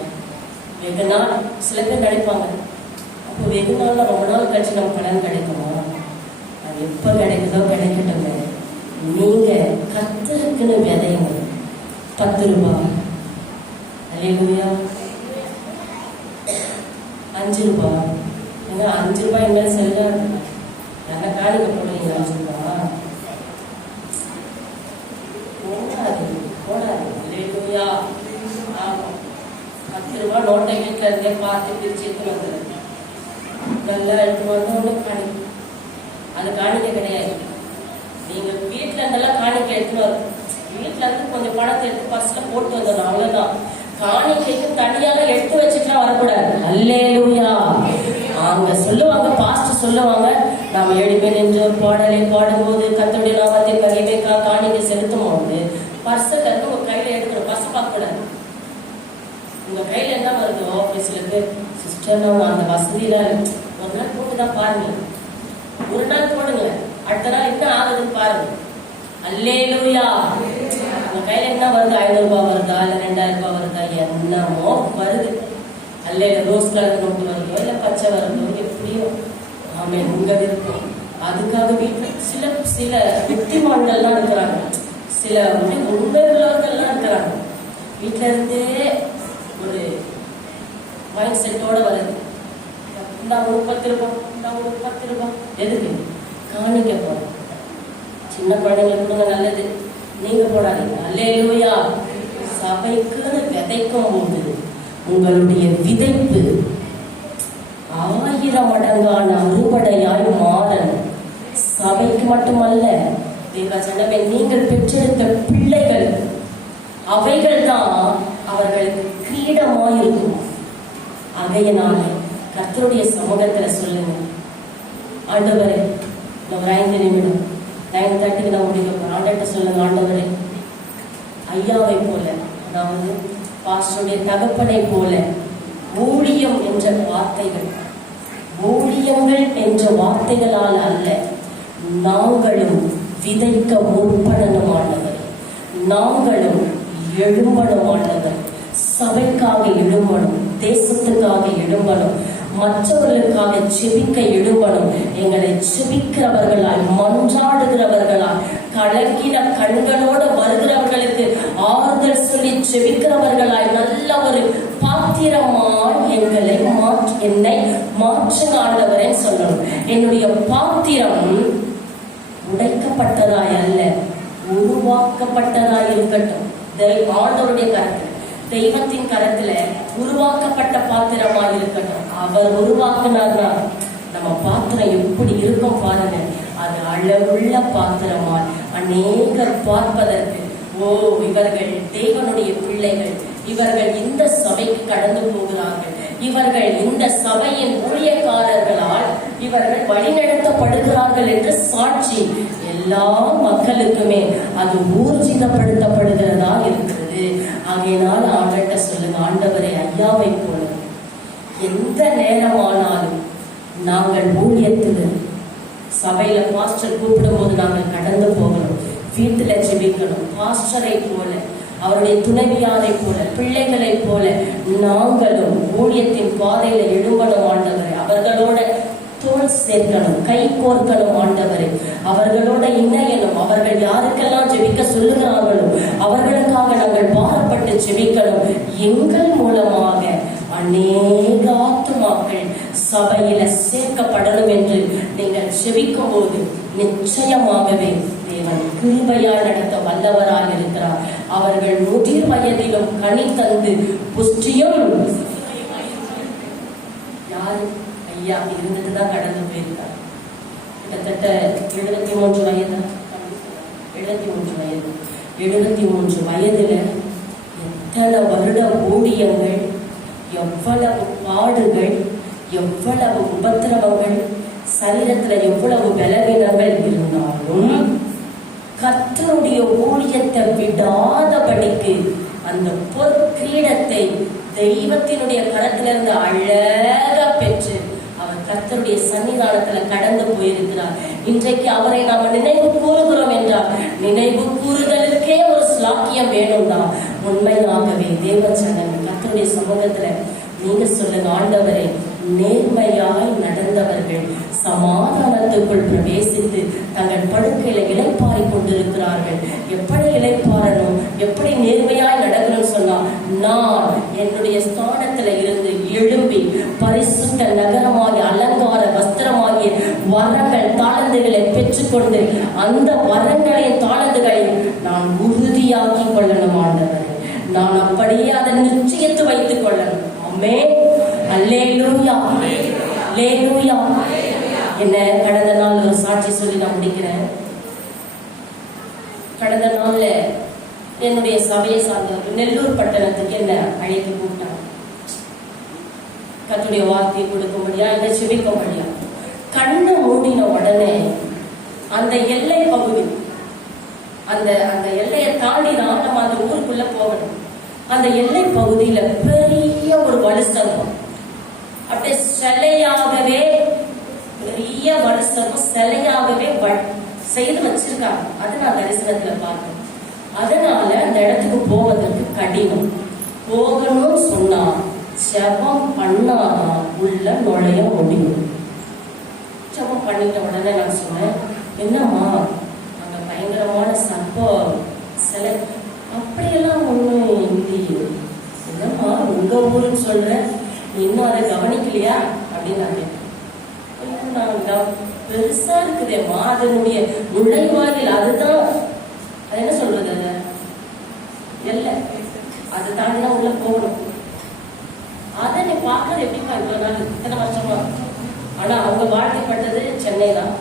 வெகு நாள் சில பேர் நினைப்பாங்க, அப்போ வெகு நாள்ல ரொம்ப நாள் கழிச்சு நம்ம பலன் கிடைக்குமா? அது எப்ப கிடைக்குதோ கிடைக்கட்டுங்க. நீங்க கர்த்தருக்குன்னு விதைங்க. 10 ரூபாய், அல்லேலூயா, 5 ரூபாய், 5 ரூபாய் என்ன செல்லாது. என்ன காணிக்க போடுறீங்க? 5 ரூபாய் போடாது. அல்லேலூயா. 10 ரூபாய் நோட்டை வீட்டுல இருந்தே பார்த்து பிரிச்சு எடுத்து வந்துடுது. நல்லா எடுத்து வந்து ஒண்ணு காணிக்க. அது காணிக்க கிடையாது. நீங்க வீட்டுல இருந்தெல்லாம் காணிக்க எடுத்துன்னு வரும். வீட்டுல இருந்து கொஞ்சம் பணத்தை எடுத்து பர்ஸ்ல போட்டு வந்துடணும், அவ்வளவுதான். காணிக்கைக்கு தனியாக எடுத்து வச்சுட்டுலாம் வரக்கூடாது. அல்லேலூயா. அவங்க சொல்லுவாங்க, பாஸ்டர் சொல்லுவாங்க, நாம 7 பேர் நின்று ஒரு பாடலை பாடும்போது கர்த்தருடைய நாமத்தின் மகிமைக்காக காணிக்கை செலுத்தும் போது பர்ஸை கற்று உங்க கையில எடுக்கணும். பர்ஸை பார்க்க கூடாது. உங்க கையில என்ன வருதோ, சில பேர் சிஸ்டர் நம்ம அந்த வசதியில ஒரு நாள் போட்டுதான் பாருங்க, ஒரு நாள் போடுங்க, அடுத்த நாள் என்ன ஆகுதுன்னு பாருங்க. அல்லேலூயா. உங்க கையில என்ன வருது? 500 ரூபாய் வருதா, இல்ல 2000 ரூபாய் வருதா, என்னமோ வருது. அல்ல ரோஸ் கலர் நோட்டு வருதோ, இல்ல பச்சை வருதோ, எப்படியோ ஆமே உங்க விருப்பம். அதுக்காக வீட்டுல சில புத்திமான்கள்லாம் இருக்கிறாங்க, சில உண்மையுள்ளவர்கள்லாம் இருக்கிறாங்க. வீட்டுல இருந்தே ஒரு மைண்ட் செட்டோட வருது. இந்த ஒரு 10 ரூபாய், இந்த ஒரு 10 ரூபாய் எதுக்கு? காணிக்க போறோம். சின்ன குழந்தைங்களுக்கு கொடுங்க, நல்லது. நீங்க போடாதீங்க. அல்லேலூயா. சபைக்குன்னு விதைக்கும் போது உங்களுடைய விதைப்பு 1000 மடங்கான அறுவடையாய் மாறணும். சபைக்கு மட்டுமல்ல, தேவஜனமே, நீங்கள் பெற்றெடுத்த பிள்ளைகள், அவைகள் தான் அவர்களுக்கு கிரீடமாயிருக்கும். அதையனால கர்த்தருடைய சமூகத்துல சொல்லுங்க, ஆண்டவரே, ஒரு 5 நிமிடம் 9:30 நான் முடிக்க ஆண்டவர்கிட்ட சொல்லுங்க, ஆண்டவரே, ஐயாவை போல, அதாவது பாஸ்டருடைய தகப்பனை போல ஊழியம் என்ற வார்த்தைகள், ஊழியங்கள் என்ற வார்த்தைகளால் அல்ல, நாங்களும் விதைக்க முற்படணும் ஆண்டவர். நாங்களும் எழும்பணும் ஆண்டவர். சபைக்காக எழும்பணும், தேசத்துக்காக எழும்பணும், மற்றவர்களுக்காக செபிக்க எழும்பணும். எங்களை செபிக்கிறவர்களாய், மன்றாடுகிறவர்களாய், கலங்கின கண்களோடு வருகிறவர்களுக்கு ஆறுதல் சொல்லி செபிக்கிறவர்களாய், நல்ல ஒரு பாத்திரமாய் என்னை மாற்றுங்க ஆண்டவரே சொல்லணும். என்னுடைய பாத்திரம் உடைக்கப்பட்டதாய் அல்ல, உருவாக்கப்பட்டதாய் இருக்கட்டும். ஆண்டவருடைய கரத்தில், தெய்வத்தின் கரத்துல உருவாக்கப்பட்ட பாத்திரமாக இருக்கட்டும். அவர் உருவாக்குனார்னா நம்ம பாத்திரம் எப்படி இருக்கும் பாருங்க. அது அளவுள்ள பாத்திரமா அநேகர் பார்ப்பதற்கு, ஓ, இவர்கள் தேவனுடைய பிள்ளைகள், இவர்கள் இந்த சபைக்கு கடந்து போகிறார்கள், இவர்கள் இந்த சபையின் ஊழியக்காரர்களால் இவர்கள் வழிநடத்தப்படுகிறார்கள் என்று சாட்சி எல்லா மக்களுக்குமே அது ஊர்ஜிதப்படுத்தப்படுகிறதா இருக்கிறது. ஆகையினால் ஆண்டவர்கிட்ட சொல்லுங்க, ஆண்டவரே, ஐயாவை போல எந்த நேரமானாலும் நாங்கள் ஊழியத்தில் சபையில பாஸ்டர் கூப்பிடும் போது நாங்கள் கடந்து போகணும், வீட்டுல ஜெபிக்கணும். பாஸ்டரை போல, அவருடைய துணைவியாரை போல, பிள்ளைகளை போல நாங்களும் ஊழியத்தின் பாதையில எழும்பணும் ஆண்டவரே. அவர்களோட தோல் சேர்க்கணும், கை கோர்க்கணும் ஆண்டவரே. அவர்களோட இணையணும். அவர்கள் யாருக்கெல்லாம் ஜெபிக்க சொல்லுகிறார்களோ அவர்களுக்காக நாங்கள் பாரப்பட்டு ஜெபிக்கணும். எங்கள் மூலமாக அநேக ஆத்துமாக்கள் சபையில சேர்க்கப்படணும் என்று நீங்கள் ஜெபிக்கும் போது நிச்சயமாகவே தேவன் கிருபையாய் நடத்த வல்லவராய் இருக்கிறார். அவர்கள் 100 வயதிலும் கனி தந்து புஷ்டியும், யாரு ஐயா இருந்துட்டுதான் கடந்து போயிருக்கார். கிட்டத்தட்ட 73 வயது, 73 வயது. 73 வயதுல எத்தனை வருட ஊழியங்கள், எவ்வளவு பாடுகள், எவ்வளவு உபத்திரவங்கள், சரீரத்துல எவ்வளவு பலவீனங்கள் இருந்தாலும் கர்த்தருடைய ஊழியத்தை விடாதபடிக்கு அந்த பொற்கிரீடத்தை தெய்வத்தினுடைய கரத்திலிருந்து அழகா பெற்று அவர் கர்த்தருடைய சன்னிதானத்துல கடந்து போயிருக்கிறார். இன்றைக்கு அவரை நாம நினைவு கூறுகிறோம் என்றால் நினைவு கூறுதலுக்கே ஒரு ஸ்லாக்கியம் வேணும்தான். உண்மையாகவே தேவ ஜனங்கள் கர்த்தருடைய சமூகத்துல நீங்க சொல்லுங்க, ஆண்டவரே, நேர்மையாய் நடந்தவர்கள் சமாதானத்துக்குள் பிரவேசித்து தங்கள் படுக்கையில இளைப்பாரி கொண்டிருக்கிறார்கள். எப்படி இளைப்பாறணும், எப்படி நேர்மையாய் நடக்கணும்னு சொன்னா, நான் என்னுடைய ஸ்தானத்துல இருந்து எழும்பி பரிசுத்த நகரமாகிய அலங்கார வஸ்திரமாகிய வரங்கள் தாளந்துகளை பெற்றுக்கொண்டு அந்த வரங்களையும் தாளந்துகளையும் நான் உறுதியாக்கி கொள்ளணும் ஆண்டவரே. நான் அப்படியே அதை நிச்சயத்து வைத்துக் கொள்ளணும். ஆமென். அல்லேலூயா, அல்லேலூயா. என்ன கடந்த நாள் ஒரு சாட்சி சொல்லி நான் முடிக்கிறேன். கடந்த நாள்ல என்னுடைய சபையை சார்ந்தவர்கள் நெல்லூர் பட்டணத்துக்கு என்ன அழைத்து கூப்பிட்டாங்க. கர்த்தருடைய வார்த்தையை கொடுக்கும்படியா, இல்லை செபிக்கும்படியா. கண்ணை மூடின உடனே அந்த எல்லை பகுதி, அந்த எல்லையை தாண்டி தான் நம்ம அந்த ஊருக்குள்ள போகணும். அந்த எல்லை பகுதியில பெரிய ஒரு வலுசர்ப்பம், அப்படியே சிலையாகவே, பெரிய வலுசர்ப்பம் சிலையாகவே செய்து வச்சிருக்காங்க. அதை நான் தரிசனத்துல பார்த்தேன். அதனால அந்த இடத்துக்கு போவதற்கு கடினம். போகணும்னு சொன்னா ஜெபம் பண்ணாதான் உள்ள நுழைய முடியும். ஜெபம் பண்ணிட்ட உடனே நான் சொன்னேன், என்னம்மா அங்க பயங்கரமான சர்ப்பம் சிலை, அப்படியெல்லாம் ஒண்ணும் இல்லையே. என்னம்மா உங்க ஊருன்னு சொல்ற, நீ இன்னும் அதை கவனிக்கலையா அப்படின்னு நான் கேட்டேன். பெருசா இருக்குதேம்மா, அதனுடைய நுழைவாயில், அதுதான் அது என்ன சொல்றது, அது எல்லை, அதை தாண்டிதான் உள்ள போகணும். அதை நீ பாக்குறது எப்படிப்பா இவ்வளவு நாள், இத்தனை வருஷமா? ஆனா அவங்க வாழ்க்கைப்பட்டது சென்னை தான்,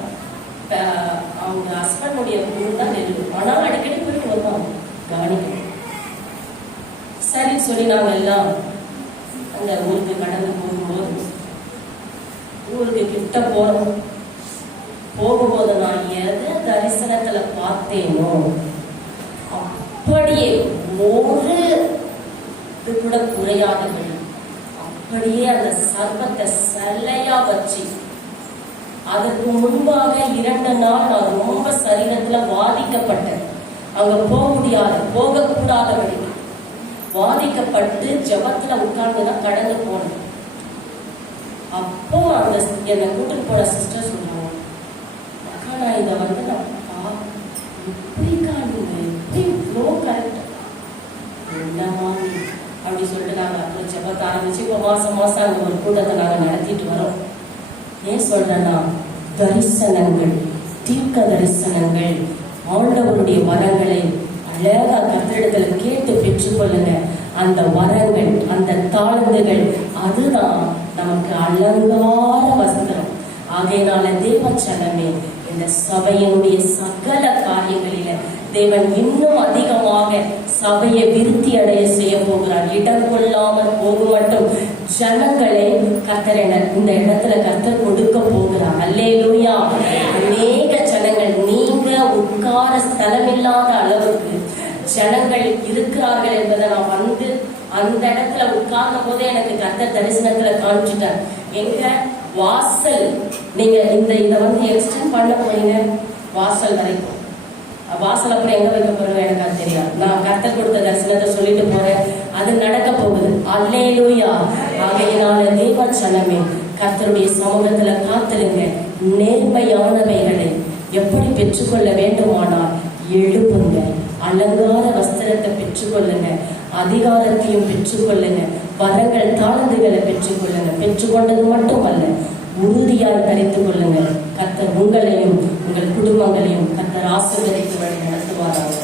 அவங்க ஹஸ்பண்டுடைய ஊர் தான் நெல்லூர். ஆனாலும் அடிக்கடி போயிட்டு வருவாங்க, கவனிக்கணும். சரின்னு சொல்லி நாங்க எல்லாம் அந்த ஊருக்கு கடந்து போகும்போது, ஊருக்கு கிட்ட போகும்போது நான் எதை தரிசனத்துல பார்த்தேனோ அப்படியே ஒரு இது கூட குறையாதபடி அப்படியே அந்த சர்ப்பத்தை சிலையா வச்சு, அதற்கு முன்பாக 2 நாள் நான் ரொம்ப சரீரத்துல வாதிக்கப்பட்டேன். அங்க போகக்கூடாதபடி வாதிக்கப்பட்டு ஜபத்துல உட்கார்ந்துதான் கடந்து போனேன். அப்போ அந்த என்னை கூட்டு போன சிஸ்டர் சொல்லுவோம், அக்கா நான் இதை வந்து நான் எப்படிக்கா நீங்க எப்படி இவ்வளோ கரெக்ட் என்னமா அப்படி சொல்லிட்டு நாங்கள் அப்புறம் ஜபத்தை ஆரம்பிச்சு இப்போ மாசம் அந்த ஒரு கூட்டத்தை நாங்கள் நடத்திட்டு வரோம். ஏன் சொல்றேன்னா, தரிசனங்கள், தீர்க்க தரிசனங்கள், ஆண்டவருடைய வரங்களை அழகா கர்த்தரிடத்துல கேட்டு பெற்றுக்கொள்ளுங்க. அந்த வரங்கள், அந்த தாழ்ந்துகள், அதுதான் நமக்கு அலங்கார வஸ்திரம். ஆகையினால தேவச்சனமே, இந்த சபையினுடைய சகல காரியங்களில தேவன் இன்னும் அதிகமாக சபையை விருத்தி அடைய செய்ய போகிறார். இடம் கொள்ளாமல் போக மட்டும் ஜனங்களை கர்த்தர் இந்த இடத்துல கர்த்தர் கொடுக்க போகிறார். அல்லேலூயா. அநேக ஜனங்கள், நீங்க உட்கார ஸ்தலமில்லாத அளவுக்கு ஜனங்கள் இருக்கிறார்கள் என்பதை நான் வந்து அந்த இடத்துல உட்கார்ந்த போதே எனக்கு கர்த்தர் தரிசனத்துல காமிச்சிட்டார். எங்க வாசல், நீங்க இதை வந்து எக்ஸ்டெண்ட் பண்ண போறீங்க வாசல் வரைக்கும். வாசல் அப்புறம் எங்க வைக்க போறோம் எனக்கு அது தெரியாது. நான் கர்த்தர் கொடுத்த தரிசனத்தை சொல்லிட்டு போறேன், அது நடக்க போகுது. அல்லேலூயா. ஆகையினால தேவச்சனமே, கர்த்தருடைய சமூகத்துல காத்திருங்க. நேர்மையானவைகளை எப்படி பெற்றுக்கொள்ள வேண்டுமானால் எழுப்புங்க. அலங்கார வஸ்திரத்தை பெற்றுக்கொள்ளுங்க, அதிகாரத்தையும் பெற்றுக்கொள்ளுங்க, வரங்கள் தாழ்ந்துகளை பெற்றுக்கொள்ளுங்க. பெற்றுக்கொண்டது மட்டுமல்ல, உறுதியாய் தரித்துக் கொள்ளுங்க. கர்த்தர் உங்களையும் உங்கள் குடும்பங்களையும் கர்த்தர் ஆசீர்வதித்து வழி நடத்துவாராக.